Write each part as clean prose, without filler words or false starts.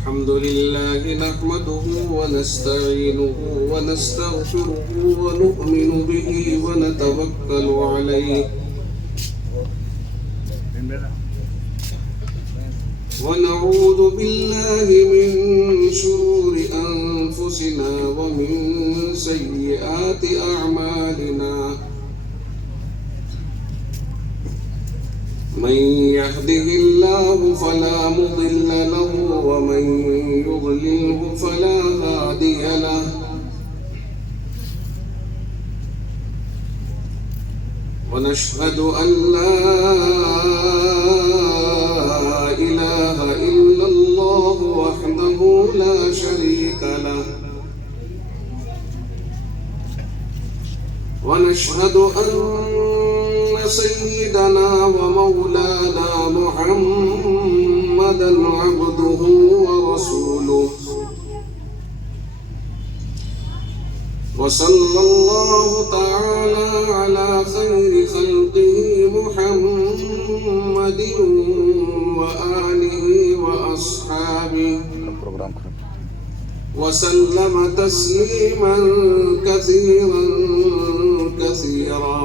الحمد لله نحمده ونستعينه ونستغفره ونؤمن به ونتوكل عليه ونعوذ بالله من شرور أنفسنا ومن سيئات أعمالنا من يهده الله فلا مضل له ومن يضلله فلا هادي له ونشهد أن لا إله إلا الله وحده لا شريك له ونشهد أن سيدنا ومولانا محمدا عبده ورسوله وصلى الله تعالى على خير خلقه محمد وآله وأصحابه وسلم تسليما كثيرا كثيرا.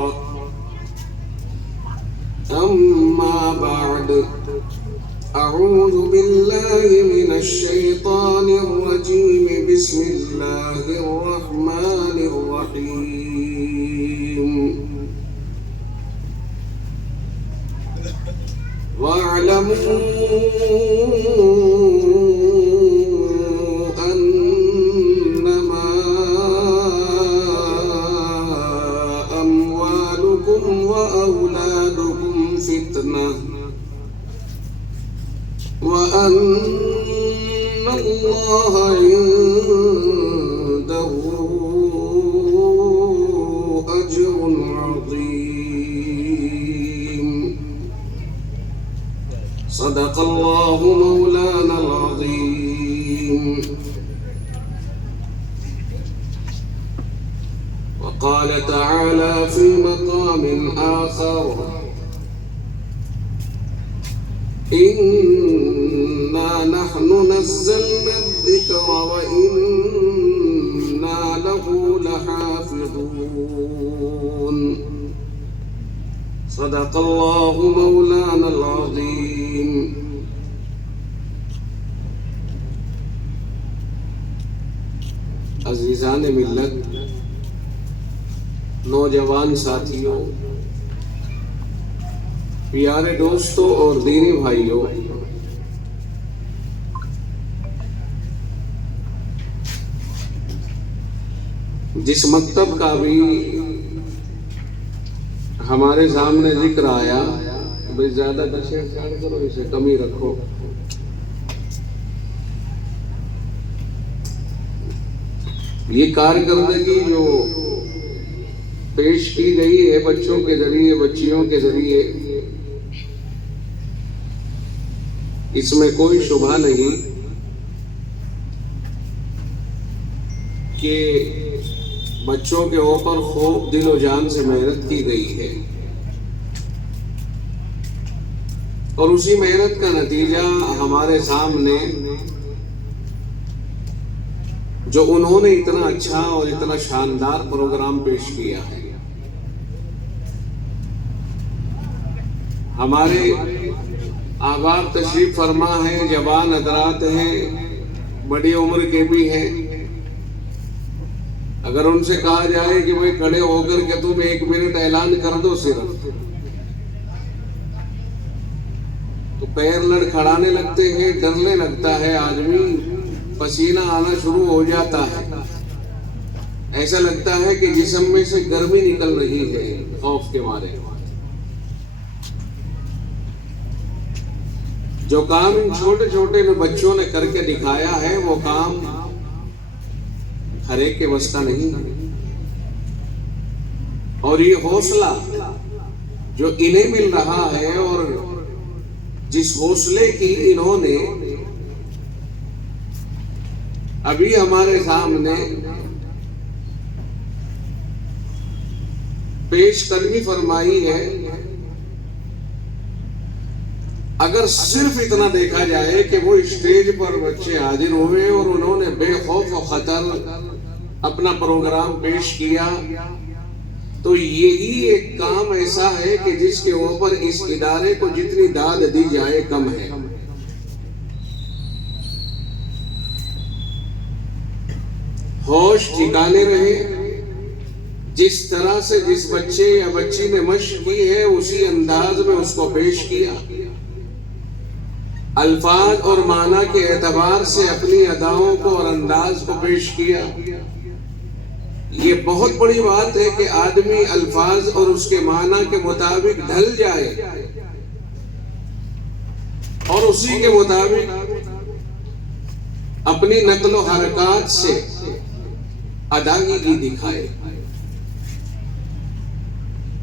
أما بعد، أعوذ بالله من الشيطان الرجيم. بسم الله الرحمن الرحيم. واعلموا أنما أموالكم وأولادكم فتنة وأن الله عنده أجر عظيم. صدق الله مولانا العظيم. وقال تعالى في مقام آخر: إنا نحن نزلنا الذكر وإنا له لحافظون. صدق الله مولانا العظيم. عزیزان ملت، نوجوان ساتھیوں، پیارے دوستوں اور دینی بھائیوں، جس مکتب کا بھی ہمارے سامنے ذکر آیا، بھئی زیادہ کشے چھاڑ کرو، اسے کم ہی رکھو. یہ کارکردگی جو پیش کی گئی ہے بچوں کے ذریعے، بچیوں کے ذریعے، اس میں کوئی شبہ نہیں کہ بچوں کے اوپر خوب دل و جان سے محنت کی گئی ہے، اور اسی محنت کا نتیجہ ہمارے سامنے جو انہوں نے اتنا اچھا اور اتنا شاندار پروگرام پیش کیا ہے. ہمارے احباب تشریف فرما ہیں، جوان حضرات ہیں، بڑی عمر کے بھی ہیں. اگر ان سے کہا جائے کہ بھئی کھڑے ہو کر کے تم 1 منٹ اعلان کر دو صرف، تو پیر لڑکھڑانے لگتے ہیں، ڈرنے لگتا ہے آدمی، پسینہ آنا شروع ہو جاتا ہے، ایسا لگتا ہے کہ جسم میں سے گرمی نکل رہی ہے خوف کے مارے. جو کام ان چھوٹے چھوٹے بچوں نے کر کے دکھایا ہے، وہ کام ہر ایک کے بس کا نہیں ہے. اور یہ حوصلہ جو انہیں مل رہا ہے، اور جس حوصلے کی انہوں نے ابھی ہمارے سامنے پیش قدمی فرمائی ہے، اگر صرف اتنا دیکھا جائے کہ وہ اسٹیج پر بچے حاضر ہوئے اور انہوں نے بے خوف و خطر اپنا پروگرام پیش کیا، تو یہی ایک کام ایسا ہے کہ جس کے اوپر اس ادارے کو جتنی داد دی جائے کم ہے۔ ہوش ٹھکانے رہے، جس طرح سے جس بچے یا بچی نے مشق کی ہے اسی انداز میں اس کو پیش کیا، الفاظ اور معنی کے اعتبار سے اپنی اداؤں کو اور انداز کو پیش کیا۔ یہ بہت بڑی بات ہے کہ آدمی الفاظ اور اس کے معنی کے مطابق ڈھل جائے اور اسی کے مطابق اپنی نقل و حرکات سے ادائیگی دکھائے۔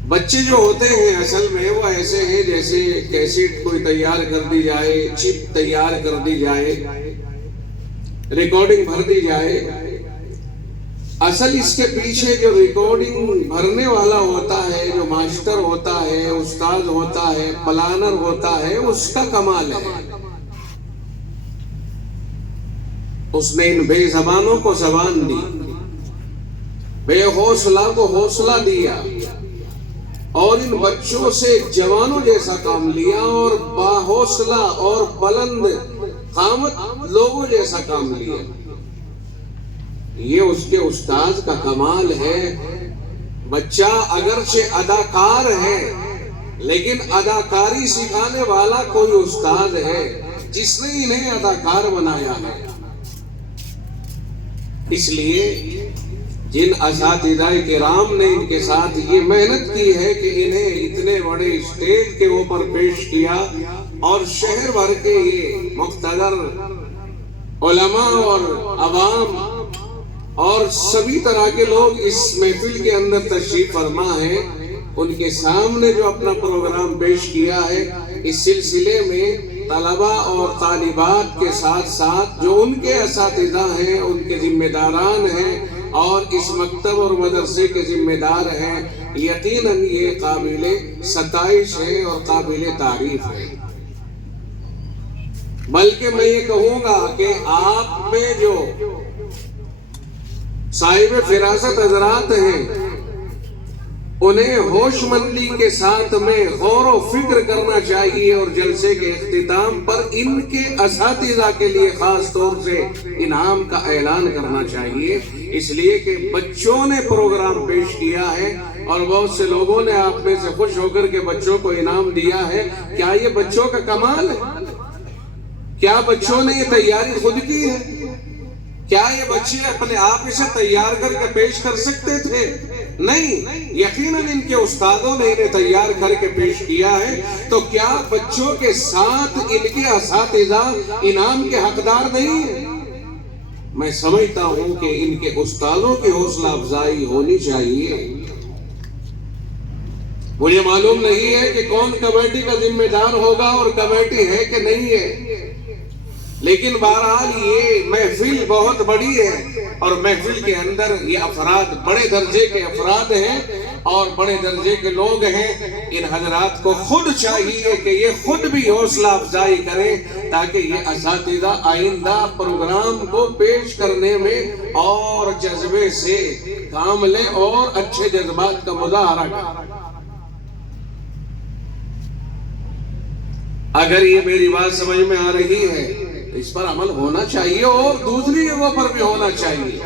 بچے جو ہوتے ہیں اصل میں وہ ایسے ہیں جیسے کیسٹ کوئی تیار کر دی جائے، چپ تیار کر دی جائے، ریکارڈنگ بھر دی جائے۔ اصل اس کے پیچھے جو ریکارڈنگ بھرنے والا ہوتا ہے، جو ماسٹر ہوتا ہے، استاد ہوتا ہے، پلانر ہوتا ہے، اس کا کمال ہے۔ اس نے ان بے زبانوں کو زبان دی، بے حوصلہ کو حوصلہ دیا، اور ان بچوں سے جوانوں جیسا کام لیا اور باحوصلہ اور بلند قامت لوگوں جیسا کام لیا۔ یہ اس کے استاذ کا کمال ہے۔ بچہ اگرچہ اداکار ہے لیکن اداکاری سکھانے والا کوئی استاد ہے جس نے انہیں اداکار بنایا ہے۔ اس لیے جن اساتذہ کرام نے ان کے ساتھ یہ محنت کی ہے کہ انہیں اتنے بڑے اسٹیج کے اوپر پیش کیا اور شہر بھر کے یہ مقتدر علماء اور عوام اور سبھی طرح کے لوگ اس محفل کے اندر تشریف فرما ہیں، ان کے سامنے جو اپنا پروگرام پیش کیا ہے، اس سلسلے میں طلباء اور طالبات کے ساتھ ساتھ جو ان کے اساتذہ ہیں، ان کے ذمہ داران ہیں اور اس مکتب اور مدرسے کے ذمہ دار ہیں، یقیناً یہ قابل ستائش ہے اور قابل تعریف ہے۔ بلکہ میں یہ کہوں گا کہ آپ میں جو صاحب فراست حضرات ہیں انہیں ہوش مندی کے ساتھ میں غور و فکر کرنا چاہیے اور جلسے کے اختتام پر ان کے اساتذہ کے لیے خاص طور سے انعام کا اعلان کرنا چاہیے، اس لیے کہ بچوں نے پروگرام پیش کیا ہے اور بہت سے لوگوں نے آپ میں سے خوش ہو کر کے بچوں کو انعام دیا ہے۔ کیا یہ بچوں کا کمال ہے؟ کیا بچوں نے یہ تیاری خود کی ہے؟ کیا یہ بچے اپنے آپ اسے تیار کر کے پیش کر سکتے تھے؟ نہیں، یقیناً ان کے استادوں نے انہیں تیار کر کے پیش کیا ہے۔ تو کیا بچوں کے ساتھ ان کے اساتذہ انعام کے حقدار نہیں ہیں؟ میں سمجھتا ہوں کہ ان کے استادوں کی حوصلہ افزائی ہونی چاہیے۔ مجھے معلوم نہیں ہے کہ کون کمیٹی کا ذمہ دار ہوگا اور کمیٹی ہے کہ نہیں ہے، لیکن بہرحال یہ محفل بہت بڑی ہے اور محفل کے اندر یہ افراد بڑے درجے کے افراد ہیں اور بڑے درجے کے لوگ ہیں۔ ان حضرات کو خود چاہیے کہ یہ خود بھی حوصلہ افزائی کریں تاکہ یہ اساتذہ آئندہ پروگرام کو پیش کرنے میں اور جذبے سے کام لیں اور اچھے جذبات کا مظاہرہ کریں۔ اگر یہ میری بات سمجھ میں آ رہی ہے تو اس پر عمل ہونا چاہیے اور دوسری جگہوں پر بھی ہونا چاہیے۔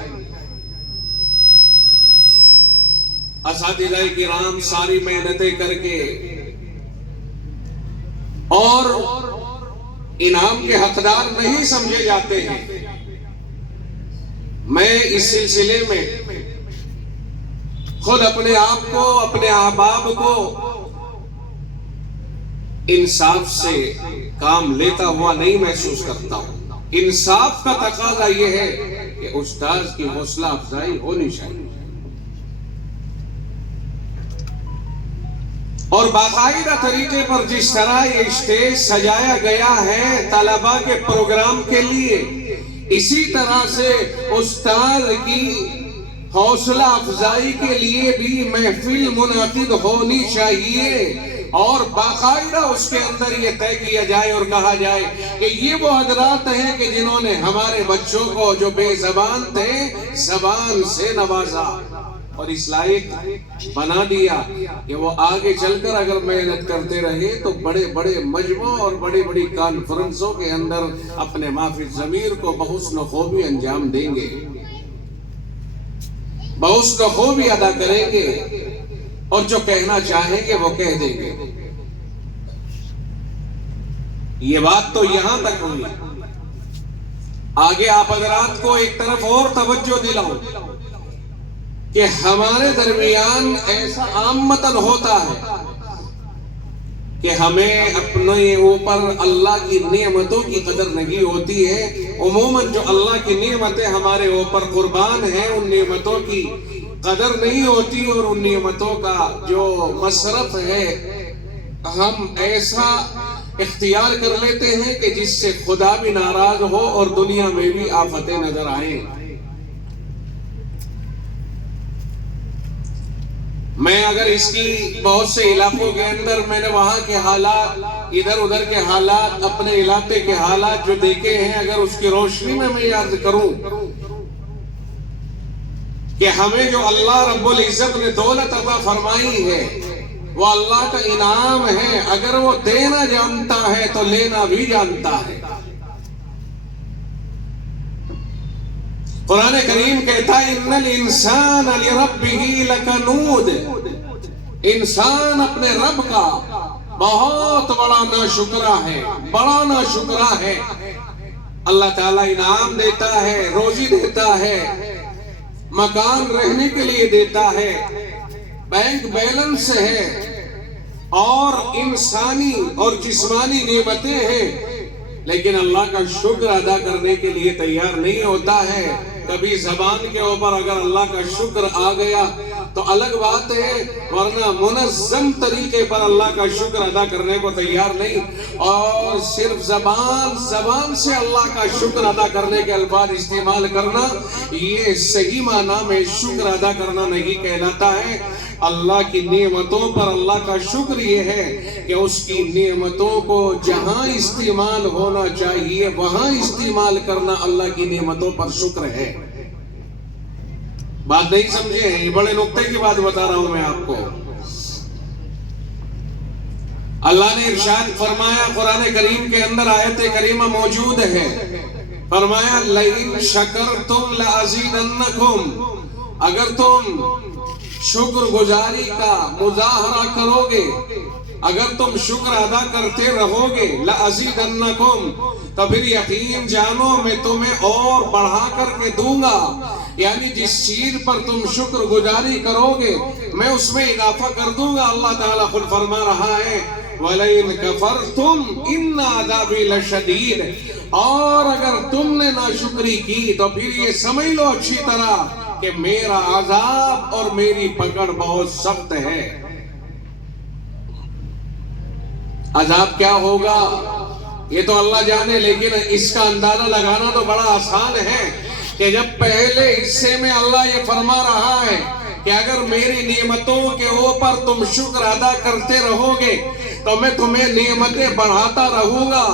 اساتذہ کرام ساری محنتیں کر کے اور انعام کے حقدار نہیں سمجھے جاتے ہیں۔ میں اس سلسلے میں خود اپنے آپ کو، اپنے احباب کو انصاف سے کام لیتا ہوا نہیں محسوس کرتا ہوں۔ انصاف کا تقاضا یہ ہے کہ استاذ کی حوصلہ افزائی ہونی چاہیے اور باقاعدہ طریقے پر جس طرح یہ اسٹیج سجایا گیا ہے طلباء کے پروگرام کے لیے، اسی طرح سے استاد کی حوصلہ افزائی کے لیے بھی محفل منعقد ہونی چاہیے۔ اور باقاعدہ اس کے اندر یہ طے کیا جائے اور کہا جائے کہ یہ وہ حضرات ہیں کہ جنہوں نے ہمارے بچوں کو جو بے زبان تھے زبان سے نوازا اور اس لائق بنا دیا کہ وہ آگے چل کر اگر محنت کرتے رہے تو بڑے بڑے مجمع اور بڑی بڑی کانفرنسوں کے اندر اپنے معافی ضمیر کو بحسن و خوبی انجام دیں گے، بحسن و خوبی ادا کریں گے اور جو کہنا چاہیں گے وہ کہہ دیں گے۔ یہ بات تو یہاں تک ہوئی، آگے آپ حضرات کو ایک طرف اور توجہ دلاؤں کہ ہمارے درمیان ایسا عامتاً ہوتا ہے کہ ہمیں اپنے اوپر اللہ کی نعمتوں کی قدر نہیں ہوتی ہے۔ عموماً جو اللہ کی نعمتیں ہمارے اوپر قربان ہیں ان نعمتوں کی قدر نہیں ہوتی اور ان نعمتوں کا جو مصرف ہے ہم ایسا اختیار کر لیتے ہیں کہ جس سے خدا بھی ناراض ہو اور دنیا میں بھی آفتیں نظر آئیں۔ میں اگر اس کی بہت سے علاقوں کے اندر میں نے وہاں کے حالات، ادھر ادھر کے حالات، اپنے علاقے کے حالات جو دیکھے ہیں، اگر اس کی روشنی میں یاد کروں کہ ہمیں جو اللہ رب العزت نے دولت عطا فرمائی ہے وہ اللہ کا انعام ہے، اگر وہ دینا جانتا ہے تو لینا بھی جانتا ہے۔ قرآن کریم کہتا ہے ان الانسان لربہ لکنود، انسان اپنے رب کا بہت بڑا ناشکرا ہے، بڑا ناشکرا ہے۔ اللہ تعالیٰ انعام دیتا ہے، روزی دیتا ہے، مکان رہنے کے لیے دیتا ہے، بینک بیلنس ہے اور انسانی اور جسمانی نعمتیں ہیں، لیکن اللہ کا شکر ادا کرنے کے لیے تیار نہیں ہوتا ہے۔ کبھی زبان کے اوپر اگر اللہ کا شکر آ گیا تو الگ بات ہے، ورنہ منظم طریقے پر اللہ کا شکر ادا کرنے کو تیار نہیں، اور صرف زبان سے اللہ کا شکر ادا کرنے کے الفاظ استعمال کرنا یہ صحیح معنی میں شکر ادا کرنا نہیں کہلاتا ہے۔ اللہ کی نعمتوں پر اللہ کا شکر یہ ہے کہ اس کی نعمتوں کو جہاں استعمال ہونا چاہیے وہاں استعمال کرنا اللہ کی نعمتوں پر شکر ہے۔ بات نہیں سمجھے ہیں، یہ بڑے نقطے کی بات بتا رہا ہوں میں آپ کو۔ اللہ نے ارشاد فرمایا، قرآن کریم کے اندر آیت کریمہ موجود ہے، فرمایا لَإِن شَكَرْتُمْ لَأَزِيدَنَّكُمْ، اگر تم شکر گزاری کا مظاہرہ کرو گے، اگر تم شکر ادا کرتے رہو گے، لَأَزِيدَنَّكُمْ، تو پھر یقین جانو میں تمہیں اور بڑھا کر کے دوں گا، یعنی جس چیز پر تم شکر گزاری کرو گے میں اس میں اضافہ کر دوں گا۔ اللہ تعالیٰ خود فرما رہا ہے وَلَئِن كَفَرْتُمْ إِنَّ عَذَابِي لَشَدِيدٌ، اور اگر تم نے ناشکری کی تو پھر یہ سمجھ لو اچھی طرح کہ میرا عذاب اور میری پکڑ بہت سخت ہے۔ عذاب کیا ہوگا یہ تو اللہ جانے، لیکن اس کا اندازہ لگانا تو بڑا آسان ہے کہ جب پہلے حصے میں اللہ یہ فرما رہا ہے کہ اگر میری نعمتوں کے اوپر تم شکر ادا کرتے رہو گے تو میں تمہیں نعمتیں بڑھاتا رہوں گا،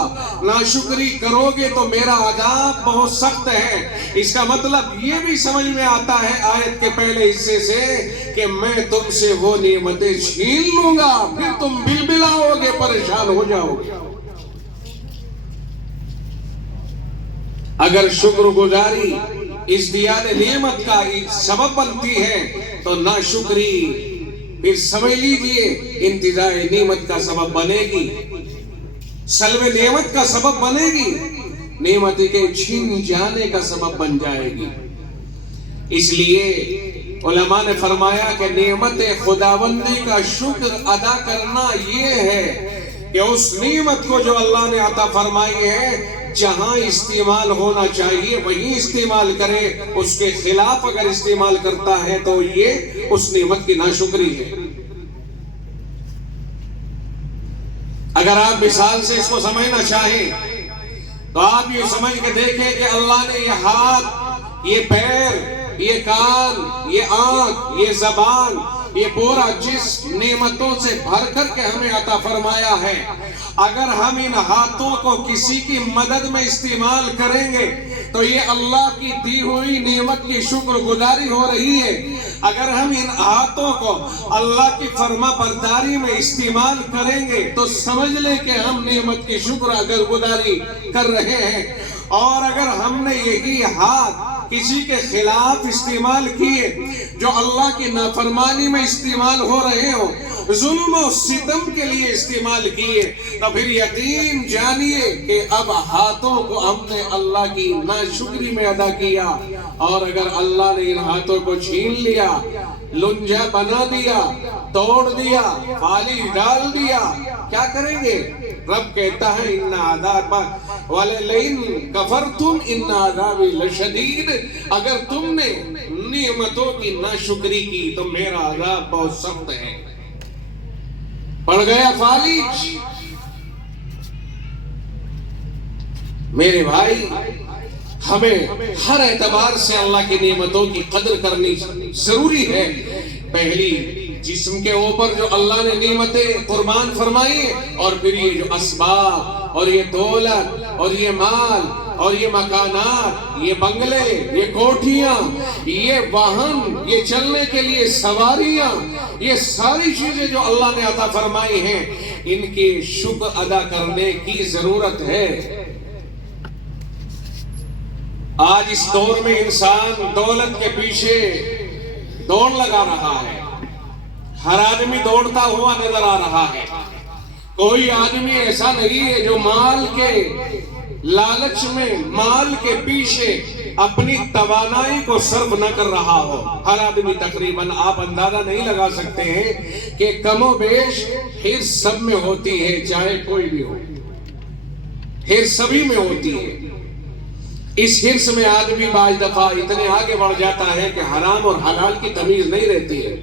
ناشکری کرو گے تو میرا عذاب بہت سخت ہے۔ اس کا مطلب یہ بھی سمجھ میں آتا ہے آیت کے پہلے حصے سے کہ میں تم سے وہ نعمتیں چھین لوں گا، پھر تم بلبلاؤ گے، پریشان ہو جاؤ گے۔ اگر شکر گزاری ازدیاد نعمت کا سبب بنتی ہے تو ناشکری پھر سمجھ لیجئے انتزاع نعمت کا سبب بنے گی، سلب نعمت کا سبب بنے گی، نعمت کے چھین جانے کا سبب بن جائے گی۔ اس لیے علماء نے فرمایا کہ نعمت خداوندی کا شکر ادا کرنا یہ ہے کہ اس نعمت کو جو اللہ نے عطا فرمائی ہے جہاں استعمال ہونا چاہیے وہیں استعمال کرے، اس کے خلاف اگر استعمال کرتا ہے تو یہ اس نعمت کی ناشکری ہے۔ اگر آپ مثال سے اس کو سمجھنا چاہیں تو آپ یہ سمجھ کے دیکھیں کہ اللہ نے یہ ہاتھ، یہ پیر، یہ کان، یہ آنکھ، یہ زبان یہ پورا جس نعمتوں سے بھر کر کے ہمیں عطا فرمایا ہے، اگر ہم ان ہاتھوں کو کسی کی مدد میں استعمال کریں گے تو یہ اللہ کی دی ہوئی نعمت کی شکر گزاری ہو رہی ہے۔ اگر ہم ان ہاتھوں کو اللہ کی فرما برداری میں استعمال کریں گے تو سمجھ لیں کہ ہم نعمت کی شکر گزاری کر رہے ہیں۔ اور اگر ہم نے یہی ہاتھ کسی کے خلاف استعمال کیے، جو اللہ کی نافرمانی میں استعمال ہو رہے ہو، ظلم و ستم کے لیے استعمال کیے، تو پھر یقین جانیے کہ اب ہاتھوں کو ہم نے اللہ کی ناشکری میں ادا کیا۔ اور اگر اللہ نے ان ہاتھوں کو چھین لیا، لنجا بنا دیا، توڑ دیا، فالی ڈال دیا، کیا کریں گے؟ رب کہتا ہے ان عذاب ولئن کفرتم ان عذابی لشدید، اگر تم نے نعمتوں کی ناشکری کی تو میرا عذاب بہت سخت ہے۔ پڑ گیا فالج۔ میرے بھائی، ہمیں ہر اعتبار سے اللہ کی نعمتوں کی قدر کرنی ضروری ہے۔ پہلی جسم کے اوپر جو اللہ نے نعمتیں قربان فرمائی ہیں، اور پھر یہ جو اسباب اور یہ دولت اور یہ مال اور یہ مکانات، یہ بنگلے، یہ کوٹھیاں، یہ واہن، یہ چلنے کے لیے سواریاں، یہ ساری چیزیں جو اللہ نے عطا فرمائی ہیں، ان کی شکر ادا کرنے کی ضرورت ہے۔ آج اس دور میں انسان دولت کے پیچھے دوڑ لگا رہا ہے، ہر آدمی دوڑتا ہوا نظر آ رہا ہے۔ کوئی آدمی ایسا نہیں ہے جو مال کے لالچ میں، مال کے پیچھے اپنی توانائی کو صرف نہ کر رہا ہو۔ ہر آدمی تقریباً، آپ اندازہ نہیں لگا سکتے ہیں کہ کم و بیش حرص سب میں ہوتی ہے، چاہے کوئی بھی ہو، حرص سبھی میں ہوتی ہے۔ اس حرص میں آدمی بعض دفعہ اتنے آگے بڑھ جاتا ہے کہ حرام اور حلال کی تمیز نہیں رہتی ہے۔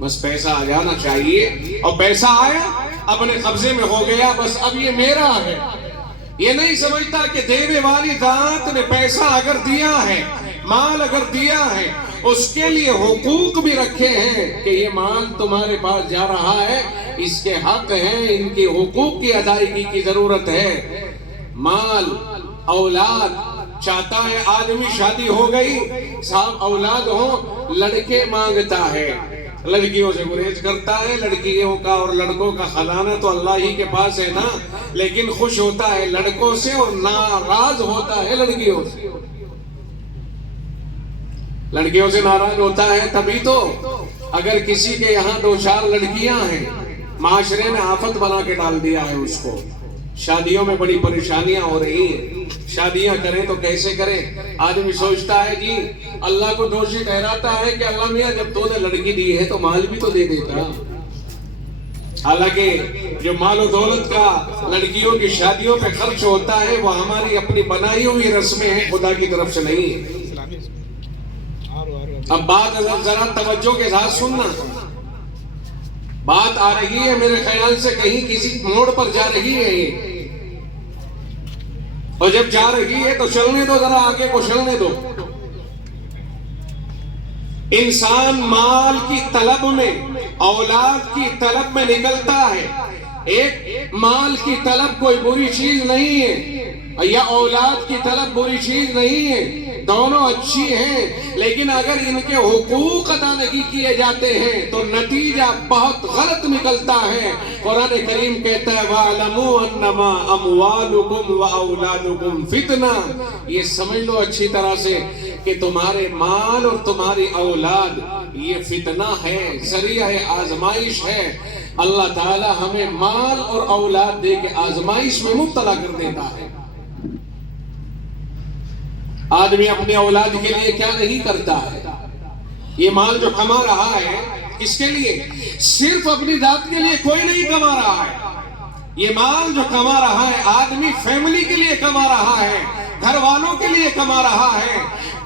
بس پیسہ آ جانا چاہیے، اور پیسہ آیا، اپنے قبضے میں ہو گیا، بس اب یہ میرا ہے۔ یہ نہیں سمجھتا کہ دینے والی ذات نے پیسہ اگر دیا ہے، مال اگر دیا ہے، اس کے لیے حقوق بھی رکھے ہیں کہ یہ مال تمہارے پاس جا رہا ہے، اس کے حق ہیں، ان کے حقوق کی ادائیگی کی ضرورت ہے۔ مال، اولاد چاہتا ہے آدمی، شادی ہو گئی، صاحب اولاد ہو، لڑکے مانگتا ہے، لڑکیوں سے گریز کرتا ہے۔ لڑکیوں کا اور لڑکوں کا خزانہ تو اللہ ہی کے پاس ہے نا، لیکن خوش ہوتا ہے لڑکوں سے اور ناراض ہوتا ہے لڑکیوں سے۔ لڑکیوں سے ناراض ہوتا ہے تبھی تو اگر کسی کے یہاں 2-4 لڑکیاں ہیں، معاشرے میں آفت بنا کے ڈال دیا ہے اس کو۔ شادیوں میں بڑی پریشانیاں ہو رہی ہیں، شادیاں کریں تو کیسے کریں؟ آدمی سوچتا ہے جی اللہ کو دوشی ٹھہراتا ہے کہ اللہ میاں جب تو نے لڑکی دی ہے تو مال بھی تو دے دیتا۔ حالانکہ جو مال و دولت کا لڑکیوں کی شادیوں پہ خرچ ہوتا ہے وہ ہماری اپنی بنائی ہوئی رسمیں ہیں، خدا کی طرف سے نہیں ہے۔ اب بات ذرا توجہ کے ساتھ سننا، بات آ رہی ہے میرے خیال سے کہیں کسی موڑ پر جا رہی ہے یہ، اور جب جا رہی ہے تو چلنے دو، ذرا آگے کو چلنے دو۔ انسان مال کی طلب میں، اولاد کی طلب میں نکلتا ہے۔ ایک مال کی طلب کوئی بری چیز نہیں ہے، یا اولاد کی طلب بری چیز نہیں ہے، دونوں اچھی ہیں، لیکن اگر ان کے حقوق ادا نہیں کیے جاتے ہیں تو نتیجہ بہت غلط نکلتا ہے۔ قرآن کریم کہتا ہے وَاعْلَمُوا أَنَّمَا أَمْوَالُكُمْ وَأَوْلَادُكُمْ فِتْنَةٌ، یہ سمجھ لو اچھی طرح سے کہ تمہارے مال اور تمہاری اولاد یہ فتنہ ہے، ذریعہ آزمائش ہے۔ اللہ تعالی ہمیں مال اور اولاد دے کے آزمائش میں مبتلا کر دیتا ہے۔ آدمی اپنی اولاد کے لیے کیا نہیں کرتا ہے؟ یہ مال جو کما رہا ہے کس کے لیے؟ صرف اپنی ذات کے لیے کوئی نہیں کما رہا ہے۔ یہ مال جو کما رہا ہے آدمی فیملی کے لیے کما رہا ہے، گھر والوں کے لیے کما رہا ہے،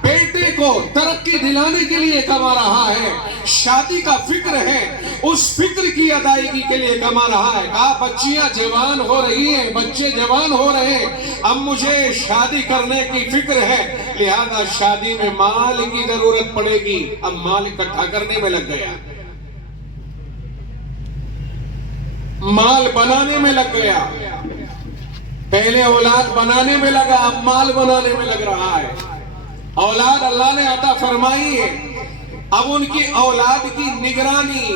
بیٹے کو ترقی دلانے کے لیے کما رہا ہے، شادی کا فکر ہے، اس فکر کی ادائیگی کے لیے کما رہا ہے۔ کہا بچیاں جوان ہو رہی ہیں، بچے جوان ہو رہے ہیں، اب مجھے شادی کرنے کی فکر ہے، لہذا شادی میں مال کی ضرورت پڑے گی، اب مال اکٹھا کرنے میں لگ گیا۔ مال بنانے میں لگ گیا. پہلے اولاد بنانے میں لگا، اب مال بنانے میں لگ رہا ہے. اولاد اللہ نے عطا فرمائی ہے، اب ان کی اولاد کی نگرانی،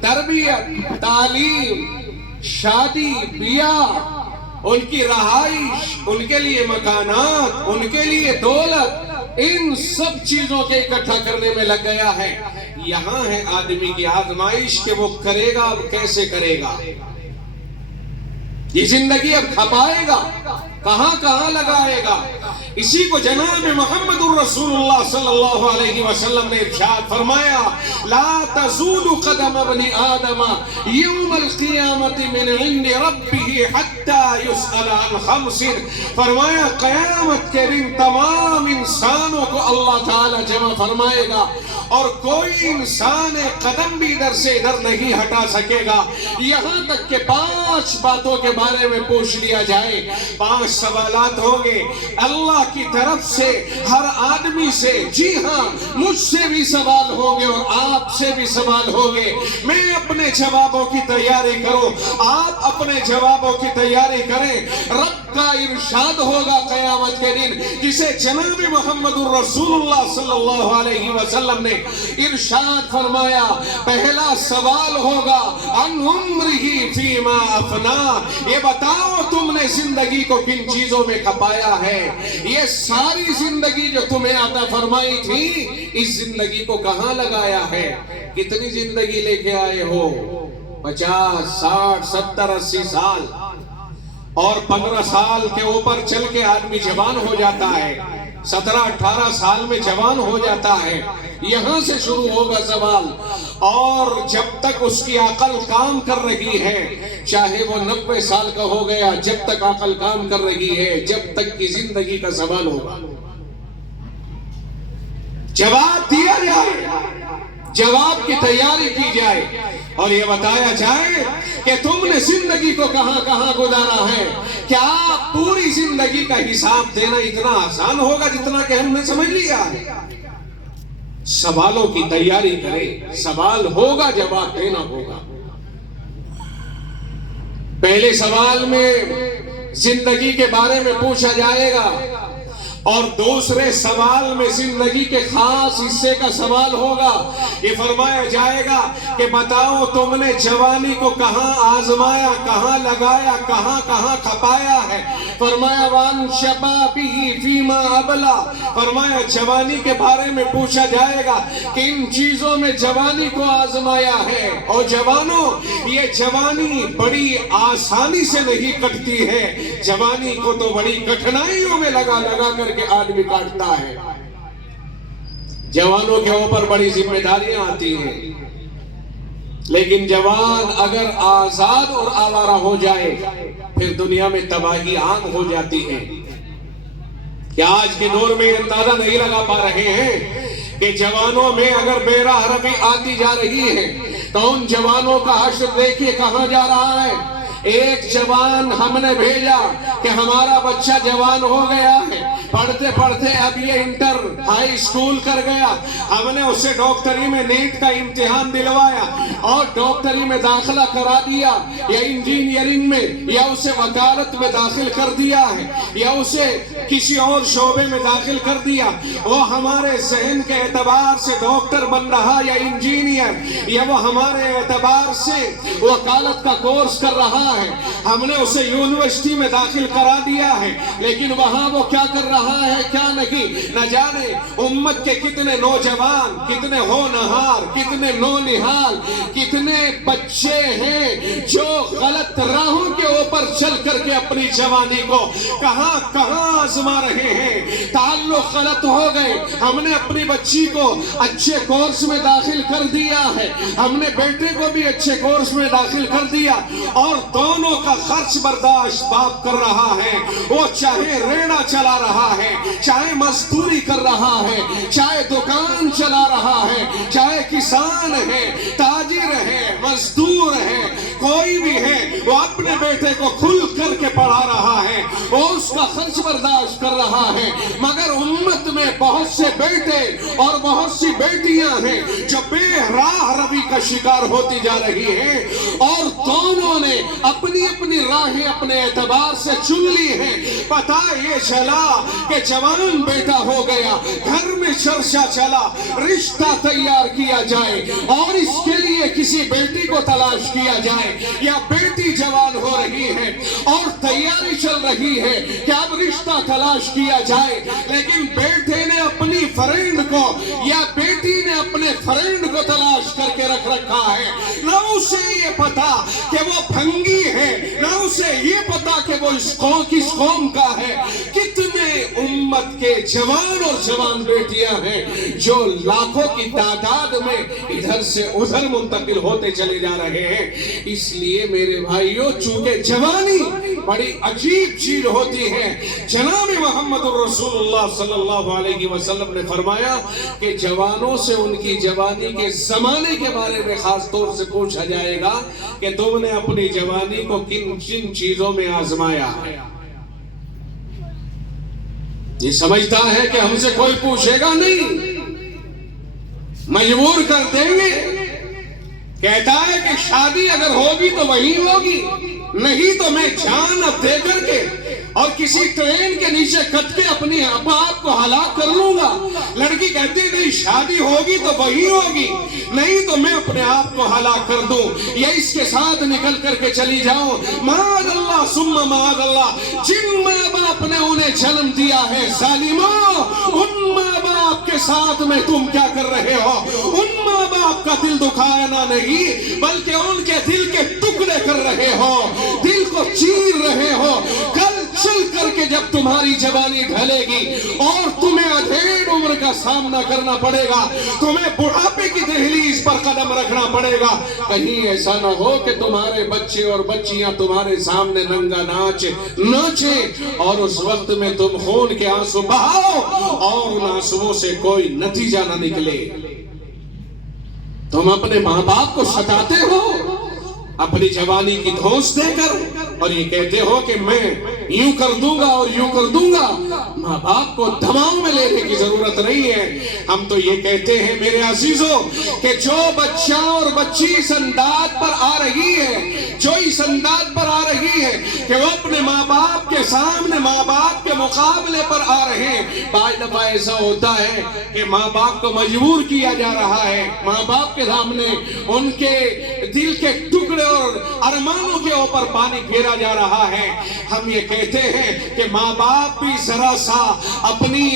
تربیت، تعلیم، شادی بیاہ، ان کی رہائش، ان کے لیے مکانات، ان کے لیے دولت، ان سب چیزوں کے اکٹھا کرنے میں لگ گیا ہے. یہاں ہے آدمی کی آزمائش کہ وہ کرے گا، اب کیسے کرے گا. یہ زندگی اب کھپائے گا، کہاں کہاں لگائے گا. اسی کو جناب محمد الرسول اللہ صلی اللہ علیہ وسلم نے ارشاد فرمایا، لا تزول قدم ابن آدم یوم القیامت من عند ربہ حتی یسأل عن خمس. فرمایا قیامت کے دن تمام انسانوں کو اللہ تعالی جمع فرمائے گا اور کوئی انسان قدم بھی ادھر سے ادھر نہیں ہٹا سکے گا یہاں تک کہ 5 باتوں کے بارے میں پوچھ لیا جائے. 5 سوالات ہوں گے اللہ کی طرف سے ہر آدمی سے. جی ہاں، مجھ سے بھی سوال ہوں گے اور آپ سے بھی سوال ہوں گے. میں اپنے جوابوں کی تیاری کروں، آپ اپنے جوابوں کی تیاری کریں. رب کا ارشاد ہوگا قیامت کے دن، جسے جناب محمد الرسول اللہ صلی اللہ علیہ وسلم نے ارشاد فرمایا. پہلا سوال ہوگا عن عمرہ فیما افنا. یہ بتاؤ تم نے زندگی کو کن چیزوں میں کھپایا ہے. یہ ساری زندگی جو تمہیں عطا فرمائی تھی، اس زندگی کو کہاں لگایا ہے. کتنی زندگی لے کے آئے ہو؟ 50 60 70 80 سال، اور 15 سال کے اوپر چل کے آدمی جوان ہو جاتا ہے. 17 18 سال میں جوان ہو جاتا ہے. یہاں سے شروع ہوگا سوال. اور جب تک اس کی عقل کام کر رہی ہے، چاہے وہ 90 سال کا ہو گیا، جب تک عقل کام کر رہی ہے، جب تک کی زندگی کا سوال ہوگا. جواب دیا جائے، جواب کی تیاری کی جائے اور یہ بتایا جائے کہ تم نے زندگی کو کہاں کہاں گزارا ہے. کیا پوری زندگی کا حساب دینا اتنا آسان ہوگا جتنا کہ ہم نے سمجھ لیا ہے؟ سوالوں کی تیاری کرے. سوال ہوگا، جواب دینا ہوگا. پہلے سوال میں زندگی کے بارے میں پوچھا جائے گا اور دوسرے سوال میں زندگی کے خاص حصے کا سوال ہوگا. یہ فرمایا جائے گا کہ بتاؤ تم نے جوانی کو کہاں آزمایا، کہاں لگایا، کہاں کہاں کھپایا ہے. فرمایا وان شبابہ فیما ابلا. فرمایا جوانی کے بارے میں پوچھا جائے گا کہ ان چیزوں میں جوانی کو آزمایا ہے. اور جوانوں، یہ جوانی بڑی آسانی سے نہیں کٹتی ہے. جوانی کو تو بڑی کٹھنائیوں میں لگا لگا کر کے آدمی کاٹتا ہے. جوانوں کے اوپر بڑی ذمہ داریاں آتی ہیں. لیکن جوان اگر آزاد اور آوارہ ہو جائے پھر دنیا میں تباہی عام ہو جاتی ہے. کہ آج کے دور میں اندازہ نہیں لگا پا رہے ہیں کہ جوانوں میں اگر بے راہ روی آتی جا رہی ہے تو ان جوانوں کا حشر دیکھیے کہاں جا رہا ہے. ایک جوان ہم نے بھیجا کہ ہمارا بچہ جوان ہو گیا ہے، پڑھتے پڑھتے اب یہ انٹر ہائی اسکول کر گیا. ہم نے اسے ڈاکٹری میں نیٹ کا امتحان دلوایا اور ڈاکٹری میں داخلہ کرا دیا، یا انجینئرنگ میں، یا اسے وکالت میں داخل کر دیا ہے، یا اسے کسی اور شعبے میں داخل کر دیا. وہ ہمارے ذہن کے اعتبار سے ڈاکٹر بن رہا یا انجینئر، یا وہ ہمارے اعتبار سے وکالت کا کورس کر رہا ہے. ہم نے اسے یونیورسٹی میں داخل کرا دیا ہے، لیکن وہاں وہ کیا کر رہا ہے کیا نہیں نہ جانے. امت کے کتنے نوجوان، کتنے ہونہار، کتنے نونہال، کتنے بچے ہیں جو غلط راہوں کے اوپر چل کر کے اپنی جوانی کو کہاں کہاں آزما رہے ہیں. تعلق غلط ہو گئے. ہم نے اپنی بچی کو اچھے کورس میں داخل کر دیا ہے، ہم نے بیٹے کو بھی اچھے کورس میں داخل کر دیا، اور دونوں کا خرچ برداشت باپ کر رہا ہے. وہ چاہے ریڑا چلا رہا رہا ہے، چاہے مزدوری کر رہا ہے، چاہے دکان چلا رہا ہے، چاہے کسان ہے، تاجر ہے، مزدور ہے، کوئی بھی ہے، وہ اپنے بیٹے کو کھل کر کے پڑھا رہا ہے، وہ اس کا خرچ برداشت کر رہا ہے۔ مگر امت میں بہت سے بیٹے اور بہت سی بیٹیاں ہیں جو بے راہ روی کا شکار ہوتی جا رہی ہیں، اور دونوں نے اپنی اپنی راہیں اپنے اعتبار سے چن لی ہیں۔ پتہ یہ چلا کہ جوان بیٹا ہو گیا، گھر میں چرچا چلا، رشتہ تیار کیا جائے، اور اس کے لیے کسی بیٹی کو تلاش کیا جائے، یا بیٹی جوان ہو رہی ہے اور تیاری چل رہی ہے کہ اب رشتہ تلاش کیا جائے، لیکن بیٹے نے اپنی فرینڈ کو یا بیٹی نے اپنے فرینڈ کو تلاش کر کے رکھ رکھا ہے۔ نہ اسے یہ پتا کہ وہ بھنگی ہے، نہ اسے یہ پتا کہ وہ کس قوم کا ہے۔ کتنے امت کے جوان اور جوان بیٹیاں ہیں جو لاکھوں کی تعداد میں ادھر سے ادھر منتقل ہوتے چلے جا رہے ہیں۔ اس لیے میرے بھائیوں، چونکہ جوانی بڑی عجیب چیز ہوتی ہے، جناب محمد الرسول اللہ صلی اللہ علیہ وسلم نے فرمایا کہ جوانوں سے ان کی جوانی کے زمانے کے بارے میں خاص طور سے پوچھا جائے گا کہ تم نے اپنی جوانی کو کن کن چیزوں میں آزمایا ہے۔ یہ سمجھتا ہے کہ ہم سے کوئی پوچھے گا نہیں، مجبور کر دیں گے۔ کہتا ہے کہ شادی اگر ہوگی تو وہی ہوگی، نہیں تو میں جان اب دے کر کے اور کسی ٹرین کے نیچے کٹ کے اپنی آپ کو ہلاک کر لوں گا۔ لڑکی کہتی ہے نہیں، شادی ہوگی تو وہی ہوگی، نہیں تو میں اپنے آپ کو ہلاک کر دوں یا اس کے ساتھ نکل کر کے چلی جاؤں۔ معاذ اللہ ثم معاذ اللہ، جن ماں باپ نے انہیں جنم دیا ہے ظالموں، ان ماں باپ کے ساتھ میں تم کیا کر رہے ہو؟ ان ماں باپ کا دل دکھانا نہیں، بلکہ ان کے دل کے ٹکڑے کر رہے ہو، دل کو چیر رہے ہو۔ کل چل کر کے جب تمہاری جوانی ڈھلے گی اور تمہیں ادھیڑ عمر کا سامنا کرنا پڑے گا، تمہیں بڑھاپے کی دہلیز پر قدم رکھنا پڑے گا، کہیں ایسا نہ ہو کہ تمہارے بچے اور بچیاں تمہارے سامنے ننگا ناچیں اور اس وقت میں تم خون کے آنسو بہاؤ اور ان آنسوؤں سے کوئی نتیجہ نہ نکلے۔ تم اپنے ماں باپ کو ستاتے ہو اپنی جوانی کی دھونس دے کر، اور یہ کہتے ہو کہ میں یوں کر دوں گا اور یوں کر دوں گا۔ ماں باپ کو دھماؤں میں لینے کی ضرورت نہیں ہے۔ ہم تو یہ کہتے ہیں میرے عزیزوں کہ جو بچہ اور بچی اس انداز پر آ رہی ہے، جو اس انداز پر آ رہی ہے کہ وہ اپنے ماں باپ کے سامنے، ماں باپ کے مقابلے پر آ رہے ہیں، بعض دفعہ ایسا ہوتا ہے کہ ماں باپ کو مجبور کیا جا رہا ہے، ماں باپ کے سامنے ان کے دل کے ٹکڑے اور ارمانوں کے اوپر پانی پھیرا جا رہا ہے۔ ہم یہ کہتے ہیں کہ ماں باپ بھی ذرا سا اپنی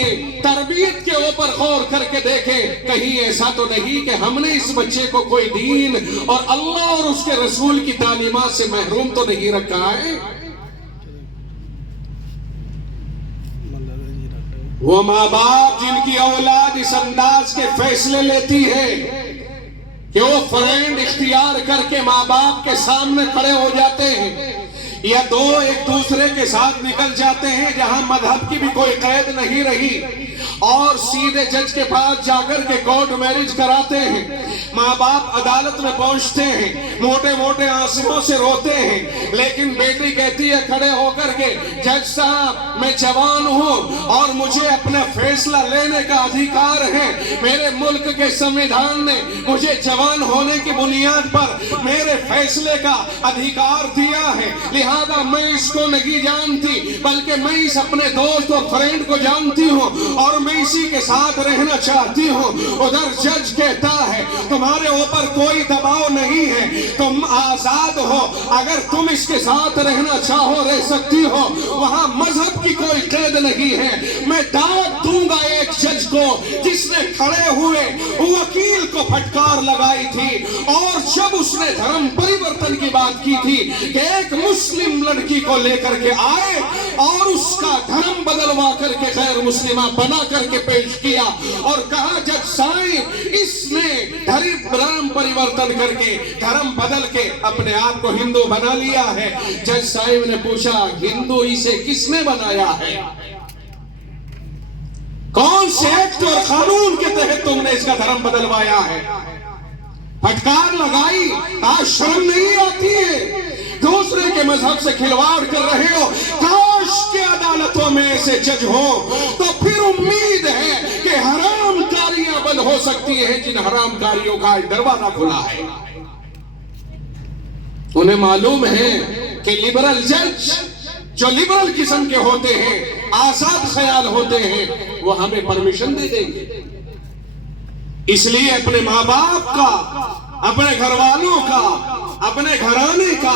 تربیت کے اوپر غور کر کے دیکھیں، کہیں ایسا تو نہیں کہ ہم نے اس بچے کو کوئی دین اور اللہ اور اس کے رسول کی تعلیمات سے محروم تو نہیں رکھا ہے۔ وہ ماں باپ جن کی اولاد اس انداز کے فیصلے لیتی ہے کہ وہ فرینڈ اختیار کر کے ماں باپ کے سامنے کھڑے ہو جاتے ہیں، یا دو ایک دوسرے کے ساتھ نکل جاتے ہیں جہاں مذہب کی بھی کوئی قید نہیں رہی، اور سیدھے جج کے پاس جا کر کے کورٹ میرج کراتے ہیں، ماں باپ عدالت میں پہنچتے ہیں، موٹے موٹے آنسوؤں سے روتے ہیں، لیکن بیٹی کہتی ہے کھڑے ہو کر کے جج صاحب میں جوان ہوں اور مجھے اپنا فیصلہ لینے کا ادھیکار ہے، میرے ملک کے سنویدھان نے مجھے جوان ہونے کی بنیاد پر میرے فیصلے کا ادھیکار دیا ہے، لہذا میں اس کو نہیں جانتی بلکہ میں اس اپنے دوست اور فرینڈ کو جانتی ہوں اور میں اسی کے ساتھ رہنا چاہتی ہوں۔ ادھر جج کہتا ہے تمہارے اوپر کوئی دباؤ نہیں ہے، تم آزاد ہو، اگر تم اس کے ساتھ رہنا چاہو رہ سکتی ہو، وہاں مذہب کی کوئی قید نہیں ہے۔ میں دعوت دوں گا ایک جج کو جس نے کھڑے ہوئے وکیل کو پھٹکار لگائی تھی، اور جب اس نے دھرم پریورتن کی بات کی تھی کہ ایک مسلم لڑکی کو لے کر کے آئے اور اس کا دھرم بدلوا کر کے غیر مسلمہ بنا کر کے پیش کیا، اور کہا جج صاحب اس نے دھرم پریورتن کر کے دھرم بدل کے اپنے آپ کو ہندو بنا لیا ہے۔ جج صاحب نے پوچھا ہندو اسے کس نے بنایا ہے؟ کون سے ایکٹ اور قانون کے تحت تم نے اس کا دھرم بدلوایا ہے؟ پھٹکار لگائی، آج شرم نہیں آتی ہے؟ دوسرے کے مذہب سے کھلواڑ کر رہے ہو، کاش کے عدالتوں میں ایسے جج ہو تو پھر امید ہے کہ حرام کاریاں بند ہو سکتی ہیں جن حرام کاریوں کا دروازہ کھلا ہے۔ انہیں معلوم ہے کہ لبرل جج جو لبرل قسم کے ہوتے ہیں، آزاد خیال ہوتے ہیں، وہ ہمیں پرمیشن دے دیں گے۔ اس لیے اپنے ماں باپ کا، اپنے گھر والوں کا، اپنے گھرانے کا،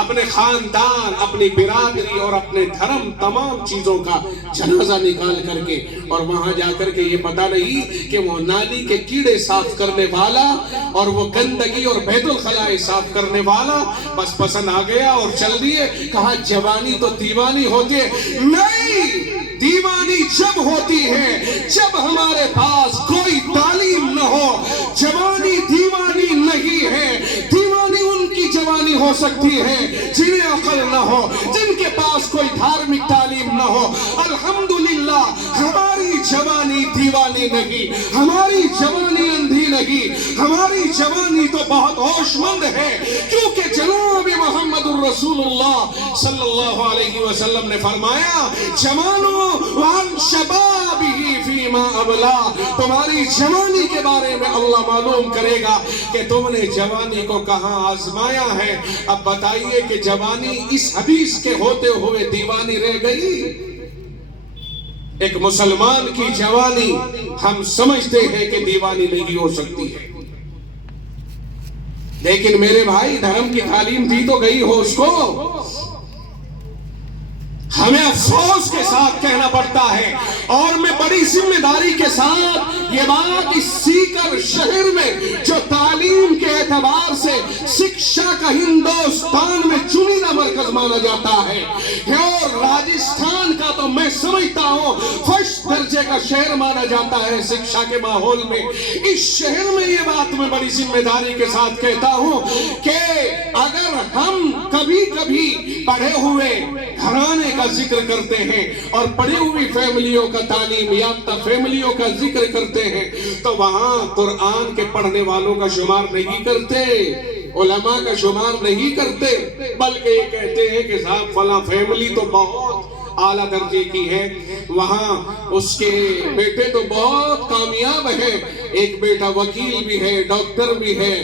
اپنے خاندان، اپنی برادری اور اپنے دھرم، تمام چیزوں کا جنازہ نکال کر کے اور وہاں جا کر کے یہ پتہ نہیں کہ وہ نالی کے کیڑے صاف کرنے والا اور وہ گندگی اور بیت الخلاء صاف کرنے والا بس پسند آ گیا اور چل دیے۔ کہا جوانی تو دیوانی ہوتی ہے، نہیں، دیوانی جب ہوتی ہے جب ہمارے پاس کوئی تعلیم نہ ہو۔ جوانی دیوانی نہیں ہے، دیوانی ان کی جوانی ہو سکتی ہے جنہیں عقل نہ ہو، جن کے پاس کوئی دھارمک تعلیم نہ ہو۔ الحمدللہ ہماری جوانی دیوانی نہیں، ہماری جوانی اندھی نہیں، ہماری جوانی تو بہت ہوش مند ہے، کیونکہ جناب محمد الرسول اللہ صلی اللہ علیہ وسلم نے فرمایا جوانوں وَعَنْ شَبَابِهِ فِي مَا أَبْلَى، تمہاری جوانی کے بارے میں اللہ معلوم کرے گا کہ تم نے جوانی کو کہاں آزمایا ہے۔ اب بتائیے کہ جوانی اس حدیث کے ہوتے ہوئے دیوانی رہ گئی؟ ایک مسلمان کی جوانی ہم سمجھتے ہیں کہ دیوانی نہیں ہو سکتی ہے، لیکن میرے بھائی دھرم کی تعلیم دی تو گئی ہو اس کو۔ ہمیں افسوس کے ساتھ کہنا پڑتا ہے اور میں بڑی ذمہ داری کے ساتھ یہ بات، اس سیکر شہر میں جو تعلیم کے اعتبار سے شکشا کا ہندوستان میں چنیدہ مرکز مانا جاتا ہے، اور راجستھان کا تو میں سمجھتا ہوں فرسٹ درجے کا شہر مانا جاتا ہے شکشا کے ماحول میں، اس شہر میں یہ بات میں بڑی ذمہ داری کے ساتھ کہتا ہوں کہ اگر ہم کبھی کبھی پڑھے ہوئے گھرانے کا ذکر کرتے ہیں اور پڑھی ہوئی فیملیوں کا، تعلیم یافتہ فیملیوں کا ذکر کرتے ہیں تو وہاں قرآن کے پڑھنے والوں کا شمار نہیں کرتے، علماء کا شمار نہیں کرتے، بلکہ یہ کہتے ہیں کہ صاحب فلاں فیملی تو بہت اعلیٰ درجے کی ہے، وہاں اس کے بیٹے تو بہت کامیاب ہیں، ایک بیٹا وکیل بھی ہے، ڈاکٹر بھی ہے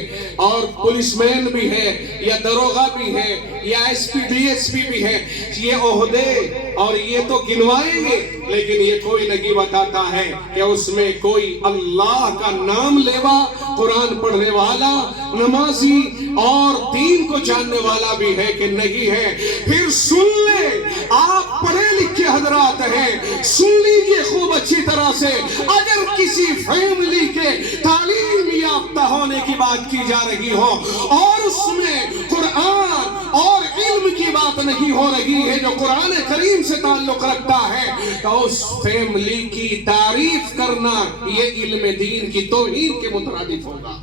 اور پولیس مین بھی ہے، یا دروغہ بھی ہے، یا S P D S P بھی ہے۔ یہ عہدے اور یہ تو گنوائیں گے، لیکن یہ کوئی نہیں بتاتا ہے کہ اس میں کوئی اللہ کا نام لیوا، قرآن پڑھنے والا، نمازی اور دین کو جاننے والا بھی ہے کہ نہیں ہے۔ پھر سن لیں، آپ پڑھے لکھے حضرات ہیں، سن لیجئے خوب اچھی طرح سے، اگر کسی فیملی کے تعلیم یافتہ ہونے کی بات کی جا رہی ہو اور اس میں قرآن اور علم کی بات نہیں ہو رہی ہے جو قرآن کریم سے تعلق رکھتا ہے، تو اس فیملی کی تعریف کرنا یہ علم دین کی توہین کے مترادف ہوگا۔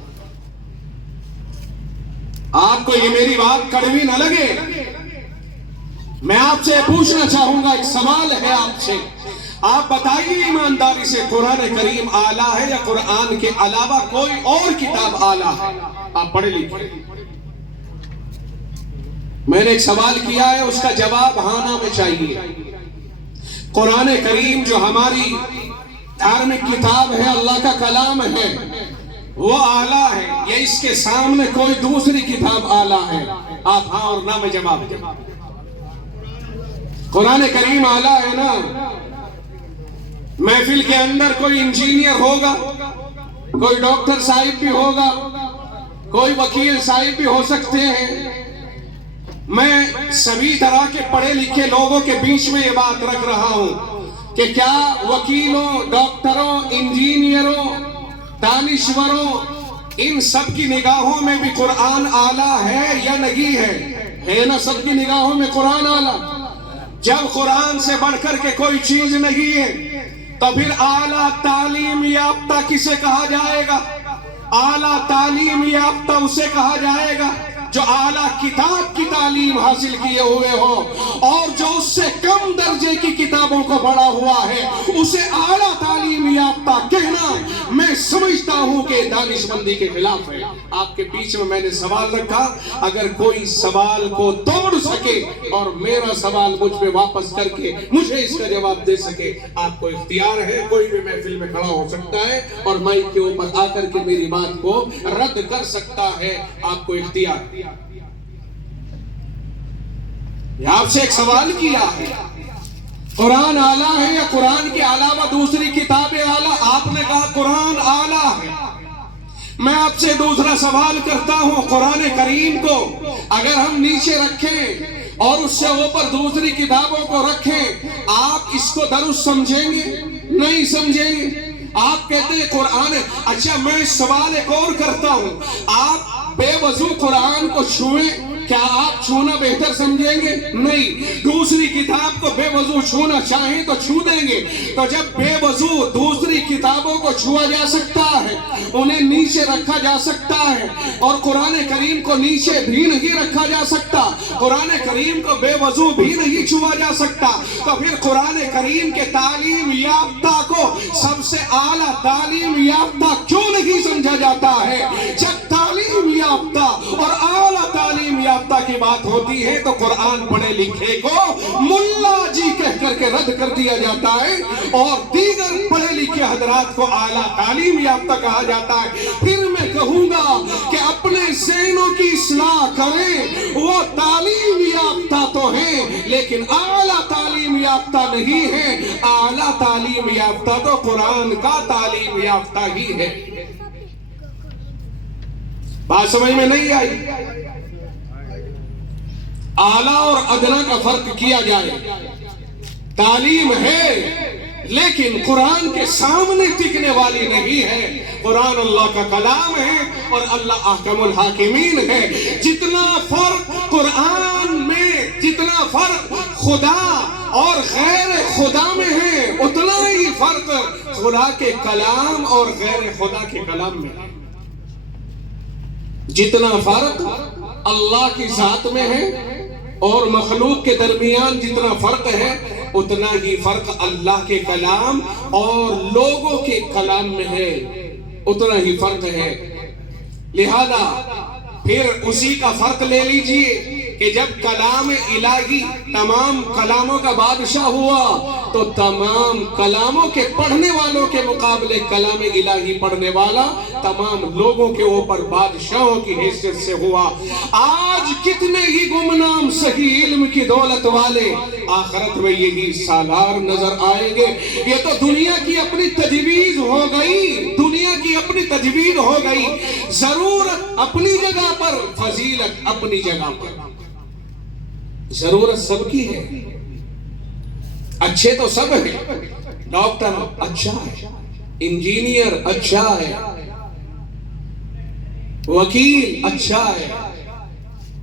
آپ کو یہ میری بات کڑوی نہ لگے، میں آپ سے پوچھنا چاہوں گا، ایک سوال ہے آپ سے، آپ بتائیے ایمانداری سے قرآن کریم اعلیٰ ہے یا قرآن کے علاوہ کوئی اور کتاب اعلیٰ ہے؟ آپ پڑھے لکھے، میں نے ایک سوال کیا ہے، اس کا جواب ہاں نہ میں چاہیے۔ قرآن کریم جو ہماری دھارمک کتاب ہے، اللہ کا کلام ہے، وہ اعلیٰ ہے یا اس کے سامنے کوئی دوسری کتاب اعلیٰ ہے؟ آپ ہاں اور نہ میں جواب دیں۔ قرآن کریم اعلیٰ ہے نا؟ محفل کے اندر کوئی انجینئر ہوگا، کوئی ڈاکٹر صاحب بھی ہوگا، کوئی وکیل صاحب بھی ہو سکتے ہیں۔ میں سبھی طرح کے پڑھے لکھے لوگوں کے بیچ میں یہ بات رکھ رہا ہوں کہ کیا وکیلوں، ڈاکٹروں، انجینئروں، دانشوروں، ان سب کی نگاہوں میں بھی قرآن اعلیٰ ہے یا نہیں ہے نا؟ سب کی نگاہوں میں قرآن اعلیٰ۔ جب قرآن سے بڑھ کر کے کوئی چیز نہیں ہے تو پھر اعلیٰ تعلیم یافتہ کسے کہا جائے گا؟ اعلیٰ تعلیم یافتہ اسے کہا جائے گا جو اعلیٰ کتاب کی تعلیم حاصل کیے ہوئے ہو، اور جو اس سے کم درجے کی کتابوں کو پڑھا ہوا ہے اسے اعلیٰ تعلیم یافتہ کہنا میں سمجھتا ہوں کہ دانش مندی کے خلاف ہے۔ آپ کے بیچ میں نے سوال رکھا، اگر کوئی سوال کو توڑ سکے اور میرا سوال مجھ پہ واپس کر کے مجھے اس کا جواب دے سکے، آپ کو اختیار ہے، کوئی بھی محفل میں کھڑا ہو سکتا ہے اور مائک کے اوپر آ کر کے میری بات کو رد کر سکتا ہے، آپ کو اختیار۔ آپ سے ایک سوال کیا ہے، قرآن اعلیٰ ہے یا قرآن کے علاوہ دوسری کتابیں اعلیٰ؟ آپ نے کہا قرآن اعلیٰ ہے۔ میں آپ سے دوسرا سوال کرتا ہوں، قرآن کریم کو اگر ہم نیچے رکھیں اور اس سے اوپر دوسری کتابوں کو رکھیں، آپ اس کو درست سمجھیں گے؟ نہیں سمجھیں گے۔ آپ کہتے ہیں قرآن، اچھا میں سوال ایک اور کرتا ہوں، آپ بے وضو قرآن کو چھوئیں، کیا آپ چھونا بہتر سمجھیں گے؟ نہیں۔ دوسری کتاب کو بے وضو چھونا چاہیں تو چھو دیں گے۔ تو جب بے وضو دوسری کتابوں کو چھوا جا سکتا ہے، انہیں نیچے رکھا جا سکتا ہے، اور قرآن کریم کو نیچے بھی نہیں رکھا جا سکتا، قرآن کریم کو بے وضو بھی نہیں چھوا جا سکتا، تو پھر قرآن کریم کے تعلیم یافتہ کو سب سے اعلیٰ تعلیم یافتہ کیوں نہیں سمجھا جاتا ہے؟ جب تعلیم یافتہ اور اعلیٰ تعلیم یافتہ کی بات ہوتی ہے تو قرآن پڑھے لکھے کو ملا جی کہہ کر کے رد کر دیا جاتا ہے، اور دیگر پڑھے لکھے حضرات کو اعلیٰ تعلیم یافتہ کہا جاتا ہے۔ پھر میں کہوں گا کہ اپنے ذہنوں کی اصلاح کریں، وہ تعلیم یافتہ تو ہیں لیکن اعلیٰ تعلیم یافتہ نہیں ہے۔ اعلیٰ تعلیم یافتہ تو قرآن کا تعلیم یافتہ ہی ہے۔ بات سمجھ میں نہیں آئی؟ اعلیٰ اور ادنیٰ کا فرق کیا جائے۔ تعلیم ہے لیکن قرآن کے سامنے ٹکنے والی نہیں ہے۔ قرآن اللہ کا کلام ہے اور اللہ احکم الحاکمین ہے۔ جتنا فرق قرآن میں، جتنا فرق خدا اور غیر خدا میں ہے، اتنا ہی فرق خدا کے کلام اور غیر خدا کے کلام میں ہے۔ جتنا فرق اللہ کی ذات میں ہے اور مخلوق کے درمیان جتنا فرق ہے، اتنا ہی فرق اللہ کے کلام اور لوگوں کے کلام میں ہے، اتنا ہی فرق ہے۔ لہذا پھر اسی کا فرق لے لیجئے کہ جب کلام الہی تمام کلاموں کا بادشاہ ہوا تو تمام کلاموں کے پڑھنے والوں کے مقابلے کلام الہی پڑھنے والا تمام لوگوں کے اوپر بادشاہوں کی حیثیت سے ہوا۔ آج کتنے ہی گمنام صحیح علم کی دولت والے آخرت میں یہی سالار نظر آئیں گے۔ یہ تو دنیا کی اپنی تجویز ہو گئی، دنیا کی اپنی تجویز ہو گئی۔ ضرورت اپنی جگہ پر، فضیلت اپنی جگہ پر۔ ضرورت سب کی ہے، اچھے تو سب ہیں، ڈاکٹر اچھا ہے، انجینئر اچھا ہے، وکیل اچھا ہے،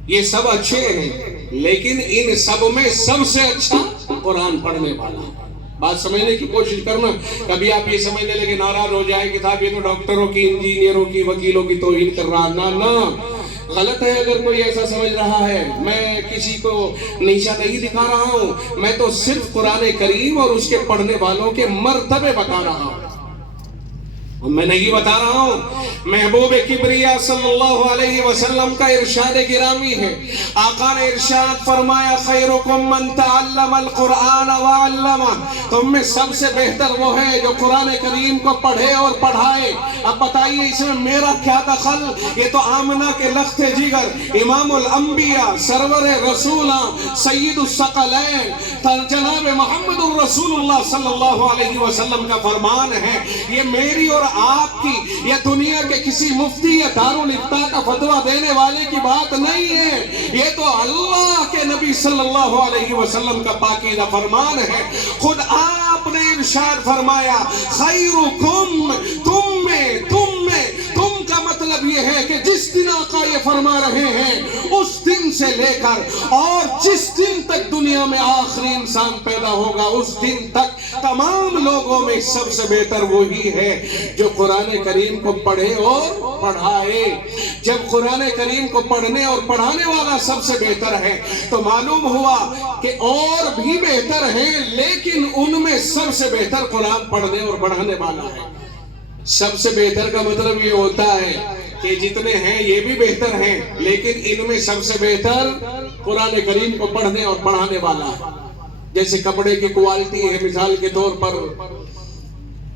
یہ سب اچھے ہیں، لیکن ان سب میں سب سے اچھا قرآن پڑھنے والا۔ بات سمجھنے کی کوشش کرنا، کبھی آپ یہ سمجھنے لگے ناراض ہو جائے کہ صاحب یہ تو ڈاکٹروں کی، انجینئروں کی، وکیلوں کی توہین کر رہا۔ نہ غلط ہے اگر کوئی ایسا سمجھ رہا ہے۔ میں کسی کو نیچا نہیں دکھا رہا ہوں، میں تو صرف قرآن کریم اور اس کے پڑھنے والوں کے مرتبے بتا رہا ہوں، میں نہیں بتا رہا ہوں۔ محبوب کبریا صلی اللہ علیہ وسلم کا ارشاد گرامی ہے، آقا نے ارشاد فرمایا خیرکم من تعلم القرآن وعلمہ، تم میں سب سے بہتر وہ ہے جو قرآن کریم کو پڑھے اور پڑھائے۔ اب بتائیے اس میں میرا کیا دخل؟ یہ تو آمنہ کے لخت جگر، امام الانبیاء، سرور رسولہ، سید الثقلین، جناب محمد الرسول اللہ صلی اللہ علیہ وسلم کا فرمان ہے۔ یہ میری اور آپ کی، یہ دنیا کے کسی مفتی یا دارالفتاء کا فتویٰ دینے والے کی بات نہیں ہے، یہ تو اللہ کے نبی صلی اللہ علیہ وسلم کا پاکیزہ فرمان ہے۔ خود آپ نے ارشاد فرمایا خیرکم، تم کا مطلب مطلب یہ ہے کہ جس دن آقا یہ فرما رہے ہیں اس دن سے لے کر اور جس دن تک دنیا میں آخری انسان پیدا ہوگا اس دن تک تمام لوگوں میں سب سے بہتر وہی ہے جو قرآن کریم کو پڑھے اور پڑھائے۔ جب قرآن کریم کو پڑھنے اور پڑھانے والا سب سے بہتر ہے تو معلوم ہوا کہ اور بھی بہتر ہیں، لیکن ان میں سب سے بہتر قرآن پڑھنے اور پڑھانے والا ہے۔ سب سے بہتر کا مطلب یہ ہوتا ہے کہ جتنے ہیں یہ بھی بہتر ہیں، لیکن ان میں سب سے بہتر قرآن کریم کو پڑھنے اور پڑھانے والا ہے۔ جیسے کپڑے کی کوالٹی ہے، مثال کے طور پر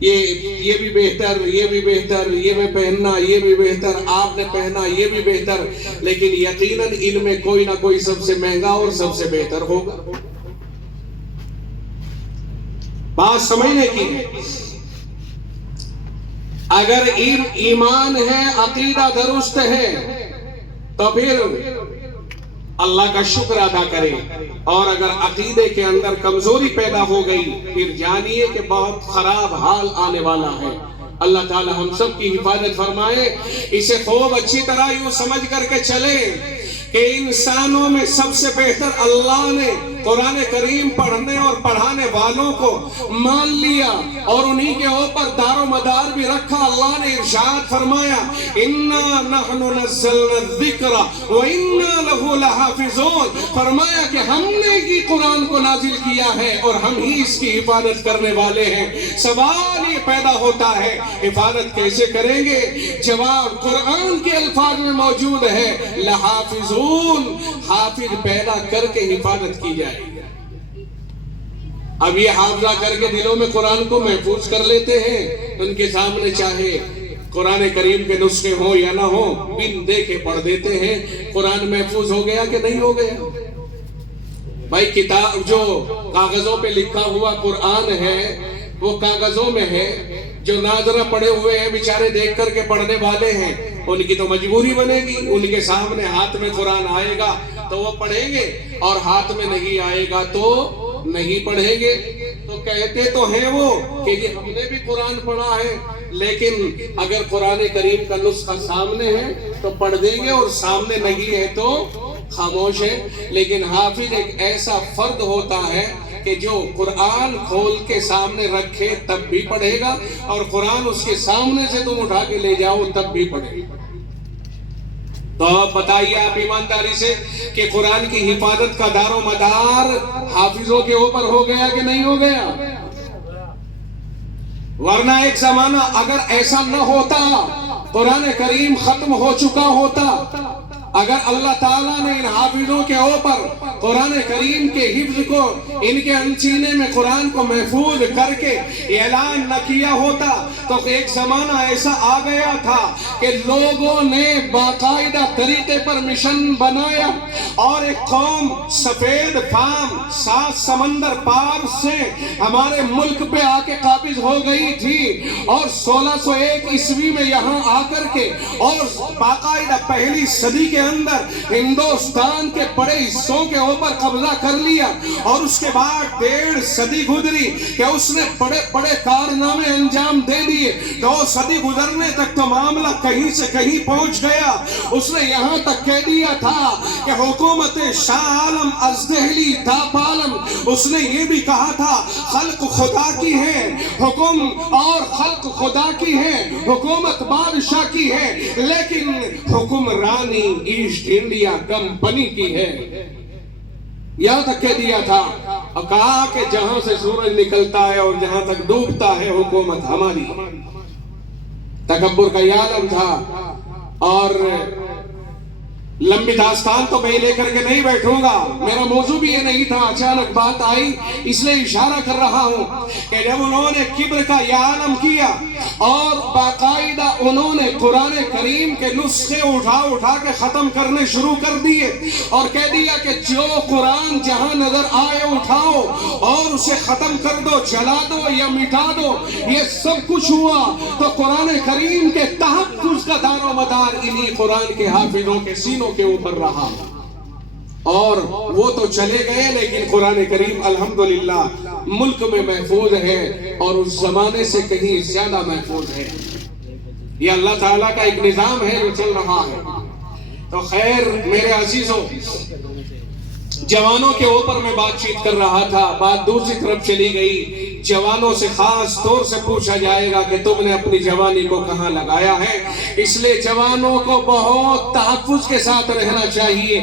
یہ بھی بہتر، یہ بھی بہتر، یہ میں پہننا یہ بھی بہتر، آپ نے پہنا یہ بھی بہتر، لیکن یقیناً ان میں کوئی نہ کوئی سب سے مہنگا اور سب سے بہتر ہوگا۔ بات سمجھنے کی ہے۔ اگر ایمان ہے، عقیدہ درست ہے تو پھر اللہ کا شکر ادا کرے، اور اگر عقیدے کے اندر کمزوری پیدا ہو گئی پھر جانیے کہ بہت خراب حال آنے والا ہے۔ اللہ تعالی ہم سب کی حفاظت فرمائے۔ اسے خوب اچھی طرح یوں سمجھ کر کے چلے کہ انسانوں میں سب سے بہتر اللہ نے قرآن کریم پڑھنے اور پڑھانے والوں کو مان لیا اور انہی کے اوپر دار و مدار بھی رکھا۔ اللہ نے ارشاد فرمایا اِنَّا نَحْنُ نَزَّلْنَا الذِّكْرَ وَإِنَّا لَهُ لَحَافِظُونَ، فرمایا کہ ہم نے ہی قرآن کو نازل کیا ہے اور ہم ہی اس کی حفاظت کرنے والے ہیں۔ سوال یہ پیدا ہوتا ہے حفاظت کیسے کریں گے؟ جواب قرآن کے الفاظ میں موجود ہے، لَحَافِظُونَ، حافظ پیدا کر کے حفاظت کی جائے۔ اب یہ حافظہ کر کے دلوں میں قرآن کو محفوظ کر لیتے ہیں، ان کے سامنے چاہے قرآن کریم کے نسخے ہوں یا نہ ہوں بن دیکھے پڑھ دیتے ہیں۔ قرآن محفوظ ہو گیا کہ نہیں ہو گیا؟ بھائی کتاب جو کاغذوں پہ لکھا ہوا قرآن ہے وہ کاغذوں میں ہے، جو ناظرہ پڑے ہوئے ہیں بیچارے دیکھ کر کے پڑھنے والے ہیں، ان کی تو مجبوری بنے گی، ان کے سامنے ہاتھ میں قرآن آئے گا تو وہ پڑھیں گے اور ہاتھ میں نہیں آئے گا تو نہیں پڑھیں گے۔ تو کہتے تو ہیں وہ کہ یہ ہم نے بھی قرآن پڑھا ہے، لیکن اگر قرآن کریم کا نسخہ سامنے ہے تو پڑھ دیں گے اور سامنے نہیں ہے تو خاموش ہے۔ لیکن حافظ ایک ایسا فرد ہوتا ہے کہ جو قرآن کھول کے سامنے رکھے تب بھی پڑھے گا، اور قرآن اس کے سامنے سے تم اٹھا کے لے جاؤ تب بھی پڑھے گا۔ تو اب بتائیے آپ ایمانداری سے کہ قرآن کی حفاظت کا دار و مدار حافظوں کے اوپر ہو گیا کہ نہیں ہو گیا؟ ورنہ ایک زمانہ اگر ایسا نہ ہوتا، قرآن کریم ختم ہو چکا ہوتا، اگر اللہ تعالیٰ نے ان حافظوں کے اوپر قرآن کریم کے حفظ کو، ان کے انچینے میں قرآن کو محفوظ کر کے اعلان نہ کیا ہوتا تو ایک زمانہ ایسا آ گیا تھا کہ لوگوں نے باقاعدہ طریقے پر مشن بنایا اور ایک قوم سفید فام 7 سمندر پار سے ہمارے ملک پہ آ کے قابض ہو گئی تھی، اور 1601 عیسوی میں یہاں آ کر کے اور باقاعدہ پہلی صدی کے اندر ہندوستان کے بڑے حصوں کے اوپر قبضہ کر لیا، اور اس کے بعد 1.5 صدی گزری کہ اس نے بڑے بڑے کارنامے انجام دے دیے۔ 2 صدی گزرنے تک تو معاملہ کہیں سے کہیں پہنچ گیا۔ اس نے یہاں تک کہہ دیا تھا کہ حکومت شاہ عالم از دہلی تا پالم، اس نے یہ بھی کہا تھا خلق خدا کی ہے حکم، اور خلق خدا کی ہے حکومت بادشاہ کی ہے، لیکن حکمرانی ایسٹ انڈیا کمپنی کی ہے۔ یہاں تک کہہ دیا تھا، اور کہا کہ جہاں سے سورج نکلتا ہے اور جہاں تک ڈوبتا ہے حکومت ہماری۔ تکبر کا یہ عالم تھا، اور لمبی داستان تو میں لے کر کے نہیں بیٹھوں گا، میرا موضوع بھی یہ نہیں تھا، اچانک بات آئی اس لیے اشارہ کر رہا ہوں کہ جب انہوں نے کبر کا یہ عالم کیا اور باقاعدہ انہوں نے قرآن کریم کے نسخے اٹھا کے ختم کرنے شروع کر دیے، اور کہہ دیا کہ جو قرآن جہاں نظر آئے اٹھاؤ اور اسے ختم کر دو، جلا دو یا مٹا دو۔ یہ سب کچھ ہوا تو قرآن کریم کے تحفظ کا دار و مدار انہی قرآن کے حافظوں کے سینوں کے اوپر رہا، اور وہ تو چلے گئے لیکن قرآن کریم الحمدللہ ملک میں محفوظ ہے، اور اس زمانے سے کہیں زیادہ محفوظ ہے۔ یہ اللہ تعالیٰ کا ایک نظام ہے جو چل رہا ہے۔ تو خیر میرے عزیزوں، جوانوں کے اوپر میں بات چیت کر رہا تھا، بات دوسری طرف چلی گئی۔ جوانوں سے خاص طور سے پوچھا جائے گا کہ تم نے اپنی جوانی کو کہاں لگایا ہے۔ اس لیے جوانوں کو بہت تحفظ کے ساتھ رہنا چاہیے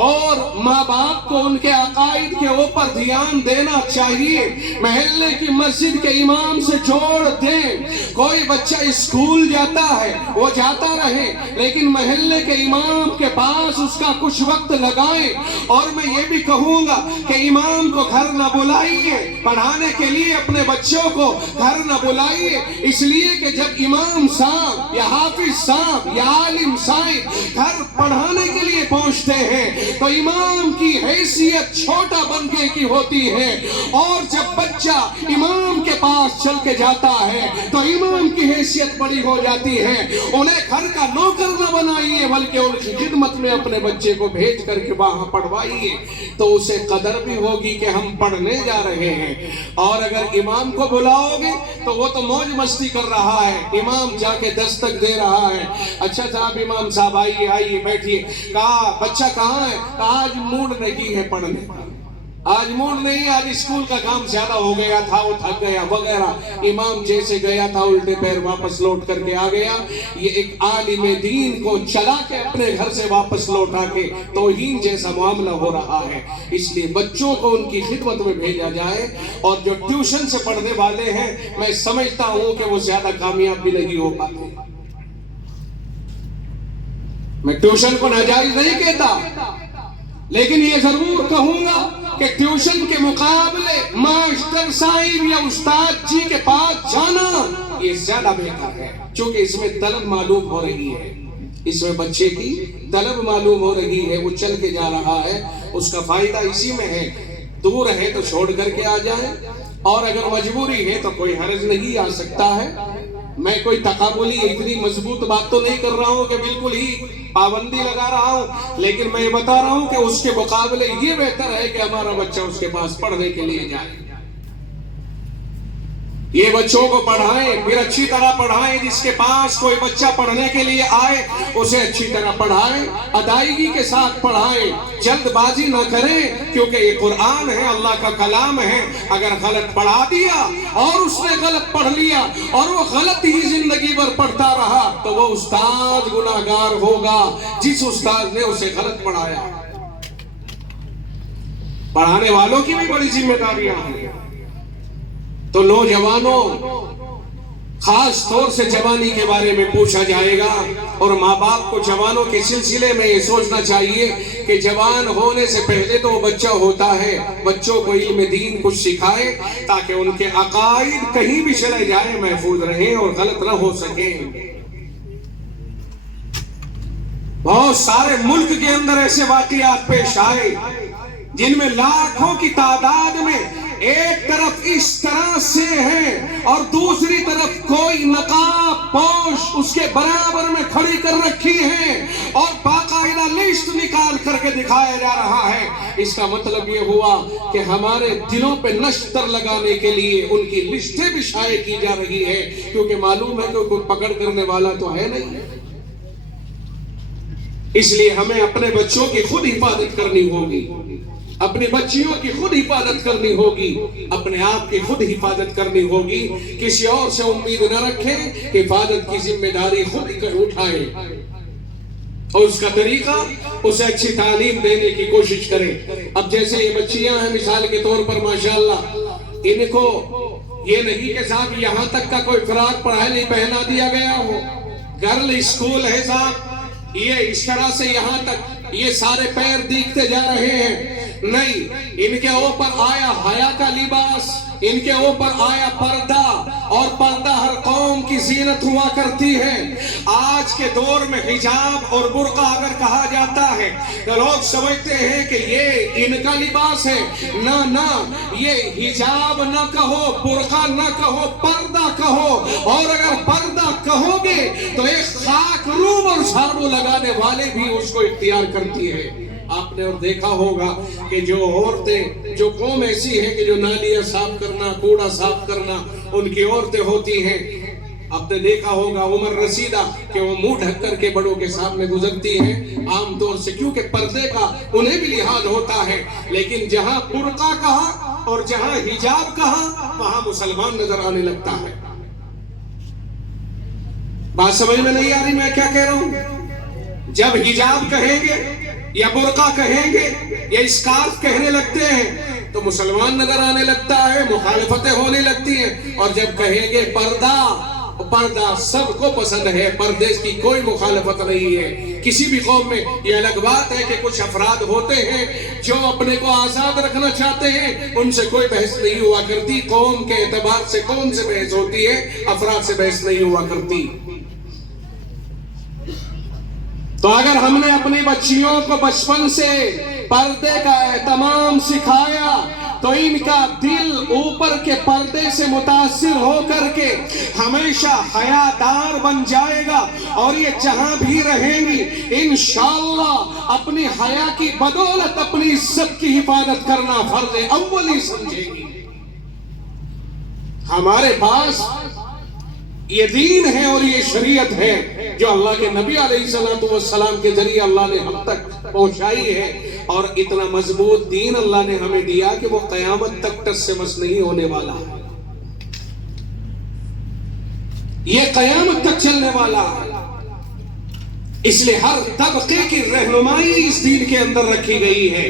اور ماں باپ کو ان کے عقائد کے اوپر دھیان دینا چاہیے۔ محلے کی مسجد کے امام سے جوڑ دیں۔ کوئی بچہ اسکول جاتا ہے وہ جاتا رہے، لیکن محلے کے امام کے پاس اس کا کچھ وقت لگائیں۔ اور میں یہ بھی کہوں گا کہ امام کو گھر نہ بلائیے پڑھانے کے لیے، اپنے بچوں کو گھر نہ بلائیے، اس لیے کہ جب امام صاحب یا حافظ صاحب یا عالم صاحب گھر پڑھانے کے لیے پہنچتے ہیں تو امام کی حیثیت چھوٹا بننے کی ہوتی ہے، اور جب بچہ امام کے پاس چل کے جاتا ہے تو امام کی حیثیت بڑی ہو جاتی ہے۔ انہیں گھر کا نوکر نہ بنائیے بلکہ ان کی خدمت میں اپنے بچے کو بھیج کر کے وہاں پڑھوائیے، تو اسے قدر بھی ہوگی کہ ہم پڑھنے جا رہے ہیں۔ اور اگر امام کو بلاؤ گے تو وہ تو موج مستی کر رہا ہے، امام جا کے دستک دے رہا ہے، اچھا صاحب امام صاحب آئیے آئیے بیٹھیے، کہا بچہ کہاں ہے؟ کہا آج موڈ نہیں ہے پڑھنے کا، آج موڈ نہیں، آج اسکول کا کام زیادہ ہو گیا تھا، وہ تھک گیا وغیرہ۔ امام جیسے گیا تھا الٹے پیر واپس لوٹ کر کے آ گیا۔ یہ ایک عالم دین کو چلا کے اپنے گھر سے واپس لوٹا کے توہین جیسا معاملہ ہو رہا ہے۔ اس لیے بچوں کو ان کی خدمت میں بھیجا جائے، اور جو ٹیوشن سے پڑھنے والے ہیں میں سمجھتا ہوں کہ وہ زیادہ کامیاب بھی نہیں ہو پاتے۔ میں ٹیوشن کو ناجائز نہیں کہتا، لیکن یہ ضرور کہوں گا کہ ٹیوشن کے مقابلے ماسٹر صاحب یا استاد جی کے پاس جانا یہ زیادہ بہتر ہے، چونکہ اس میں طلب معلوم ہو رہی ہے، اس میں بچے کی طلب معلوم ہو رہی ہے، وہ چل کے جا رہا ہے، اس کا فائدہ اسی میں ہے۔ دور ہے تو چھوڑ کر کے آ جائے، اور اگر مجبوری ہے تو کوئی حرج نہیں، آ سکتا ہے۔ میں کوئی تقابلی اتنی مضبوط بات تو نہیں کر رہا ہوں کہ بالکل ہی پابندی لگا رہا ہوں، لیکن میں یہ بتا رہا ہوں کہ اس کے مقابلے یہ بہتر ہے کہ ہمارا بچہ اس کے پاس پڑھنے کے لیے جائے۔ یہ بچوں کو پڑھائیں، پھر اچھی طرح پڑھائیں۔ جس کے پاس کوئی بچہ پڑھنے کے لیے آئے اسے اچھی طرح پڑھائیں، ادائیگی کے ساتھ پڑھائیں، جلد بازی نہ کریں، کیونکہ یہ قرآن ہے، اللہ کا کلام ہے۔ اگر غلط پڑھا دیا اور اس نے غلط پڑھ لیا اور وہ غلط ہی زندگی بھر پڑھتا رہا تو وہ استاد گناہگار ہوگا جس استاد نے اسے غلط پڑھایا۔ پڑھانے والوں کی بھی بڑی ذمہ داریاں ہیں۔ تو نوجوانوں، خاص طور سے جوانی کے بارے میں پوچھا جائے گا، اور ماں باپ کو جوانوں کے سلسلے میں یہ سوچنا چاہیے کہ جوان ہونے سے پہلے تو وہ بچہ ہوتا ہے، بچوں کو علم دین کچھ سکھائے تاکہ ان کے عقائد کہیں بھی چلے جائیں محفوظ رہیں اور غلط نہ ہو سکیں۔ بہت سارے ملک کے اندر ایسے واقعات پیش آئے جن میں لاکھوں کی تعداد میں ایک طرف اس طرح سے ہے اور دوسری طرف کوئی نقاب پوش اس کے برابر میں کھڑی کر رکھی ہے اور باقاعدہ لسٹ نکال کر کے دکھایا جا رہا ہے۔ اس کا مطلب یہ ہوا کہ ہمارے دلوں پہ نشتر لگانے کے لیے ان کی لسٹیں بھی شائع کی جا رہی ہے، کیونکہ معلوم ہے کہ کوئی پکڑ کرنے والا تو ہے نہیں۔ اس لیے ہمیں اپنے بچوں کی خود حفاظت کرنی ہوگی، اپنی بچیوں کی خود حفاظت کرنی ہوگی، اپنے آپ کی خود حفاظت کرنی ہوگی۔ کسی اور سے امید نہ رکھیں، حفاظت کی ذمہ داری خود اٹھائیں، اور اس کا طریقہ اسے اچھی تعلیم دینے کی کوشش کریں۔ اب جیسے یہ بچیاں ہیں مثال کے طور پر ماشاءاللہ، ان کو یہ نہیں کہ صاحب یہاں تک کا کوئی فراق پڑھائی نہیں پہنا دیا گیا ہو، گرل اسکول ہے صاحب، یہ اس طرح سے یہاں تک یہ سارے پیر دیکھتے جا رہے ہیں۔ نہیں، ان کے اوپر آیا حیا کا لباس، ان کے اوپر آیا پردہ، اور پردہ ہر قوم کی زینت ہوا کرتی ہے۔ آج کے دور میں حجاب اور برقع اگر کہا جاتا ہے تو لوگ سمجھتے ہیں کہ یہ ان کا لباس ہے۔ نہ، یہ حجاب نہ کہو، برقع نہ کہو، پردہ کہو، اور اگر پردہ کہو گے تو ایک خاک روب اور جھاڑو لگانے والے بھی اس کو اختیار کرتی ہے۔ آپ نے اور دیکھا ہوگا کہ جو عورتیں، جو قوم ایسی ہے کہ جو نالیاں صاف کرنا، کوڑا صاف کرنا ان کی عورتیں ہوتی ہیں، آپ نے دیکھا ہوگا عمر رسیدہ کہ وہ منہ ڈھک کر کے بڑوں کے سامنے گزرتی ہیں عام طور سے، کیونکہ پردے کا انہیں بھی لحاظ ہوتا ہے، لیکن جہاں برقع کہا اور جہاں حجاب کہا وہاں مسلمان نظر آنے لگتا ہے۔ بات سمجھ میں نہیں آ رہی میں کیا کہہ رہا ہوں؟ جب حجاب کہیں گے یا برقع کہیں گے یا اسکارف کہنے لگتے ہیں تو مسلمان نظر آنے لگتا ہے، مخالفتیں ہونے لگتی ہیں، اور جب کہیں گے پردہ سب کو پسند ہے، پردے کی کوئی مخالفت نہیں ہے کسی بھی قوم میں۔ یہ الگ بات ہے کہ کچھ افراد ہوتے ہیں جو اپنے کو آزاد رکھنا چاہتے ہیں، ان سے کوئی بحث نہیں ہوا کرتی، قوم کے اعتبار سے کون سے بحث ہوتی ہے، افراد سے بحث نہیں ہوا کرتی۔ تو اگر ہم نے اپنی بچیوں کو بچپن سے پردے کا اہتمام سکھایا تو ان کا دل اوپر کے پردے سے متاثر ہو کر کے ہمیشہ حیادار بن جائے گا، اور یہ جہاں بھی رہیں گی انشاءاللہ اپنی حیا کی بدولت اپنی عزت کی حفاظت کرنا فرض اولی سمجھے گی۔ ہمارے پاس یہ دین ہے اور یہ شریعت ہے جو اللہ کے نبی علیہ السلام کے ذریعے اللہ نے ہم تک پہنچائی ہے، اور اتنا مضبوط دین اللہ نے ہمیں دیا کہ وہ قیامت تک ٹس سے مس نہیں ہونے والا ہے، یہ قیامت تک چلنے والا ہے۔ اس لیے ہر طبقے کی رہنمائی اس دین کے اندر رکھی گئی ہے۔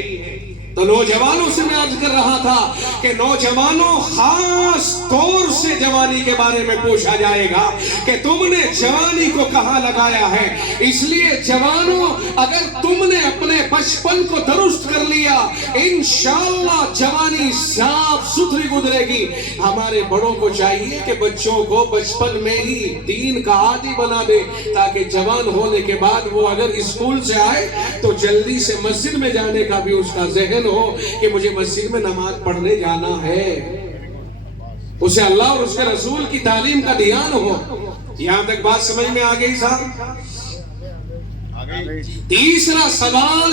تو نوجوانوں سے میں عرض کر رہا تھا کہ نوجوانوں خاص طور سے جوانی کے بارے میں پوچھا جائے گا کہ تم نے جوانی کو کہاں لگایا ہے۔ اس لیے جوانوں اگر تم نے اپنے بچپن کو درست کر لیا انشاءاللہ جوانی صاف ستھری گزرے گی۔ ہمارے بڑوں کو چاہیے کہ بچوں کو بچپن میں ہی دین کا عادی بنا دے، تاکہ جوان ہونے کے بعد وہ اگر اسکول سے آئے تو جلدی سے مسجد میں جانے کا بھی اس کا ذہن ہو کہ مجھے مسجد میں نماز پڑھنے جانا ہے، اسے اللہ اور اس کے رسول کی تعلیم کا دھیان ہو۔ یہاں تک بات سمجھ میں آ گئی صاحب؟ تیسرا سوال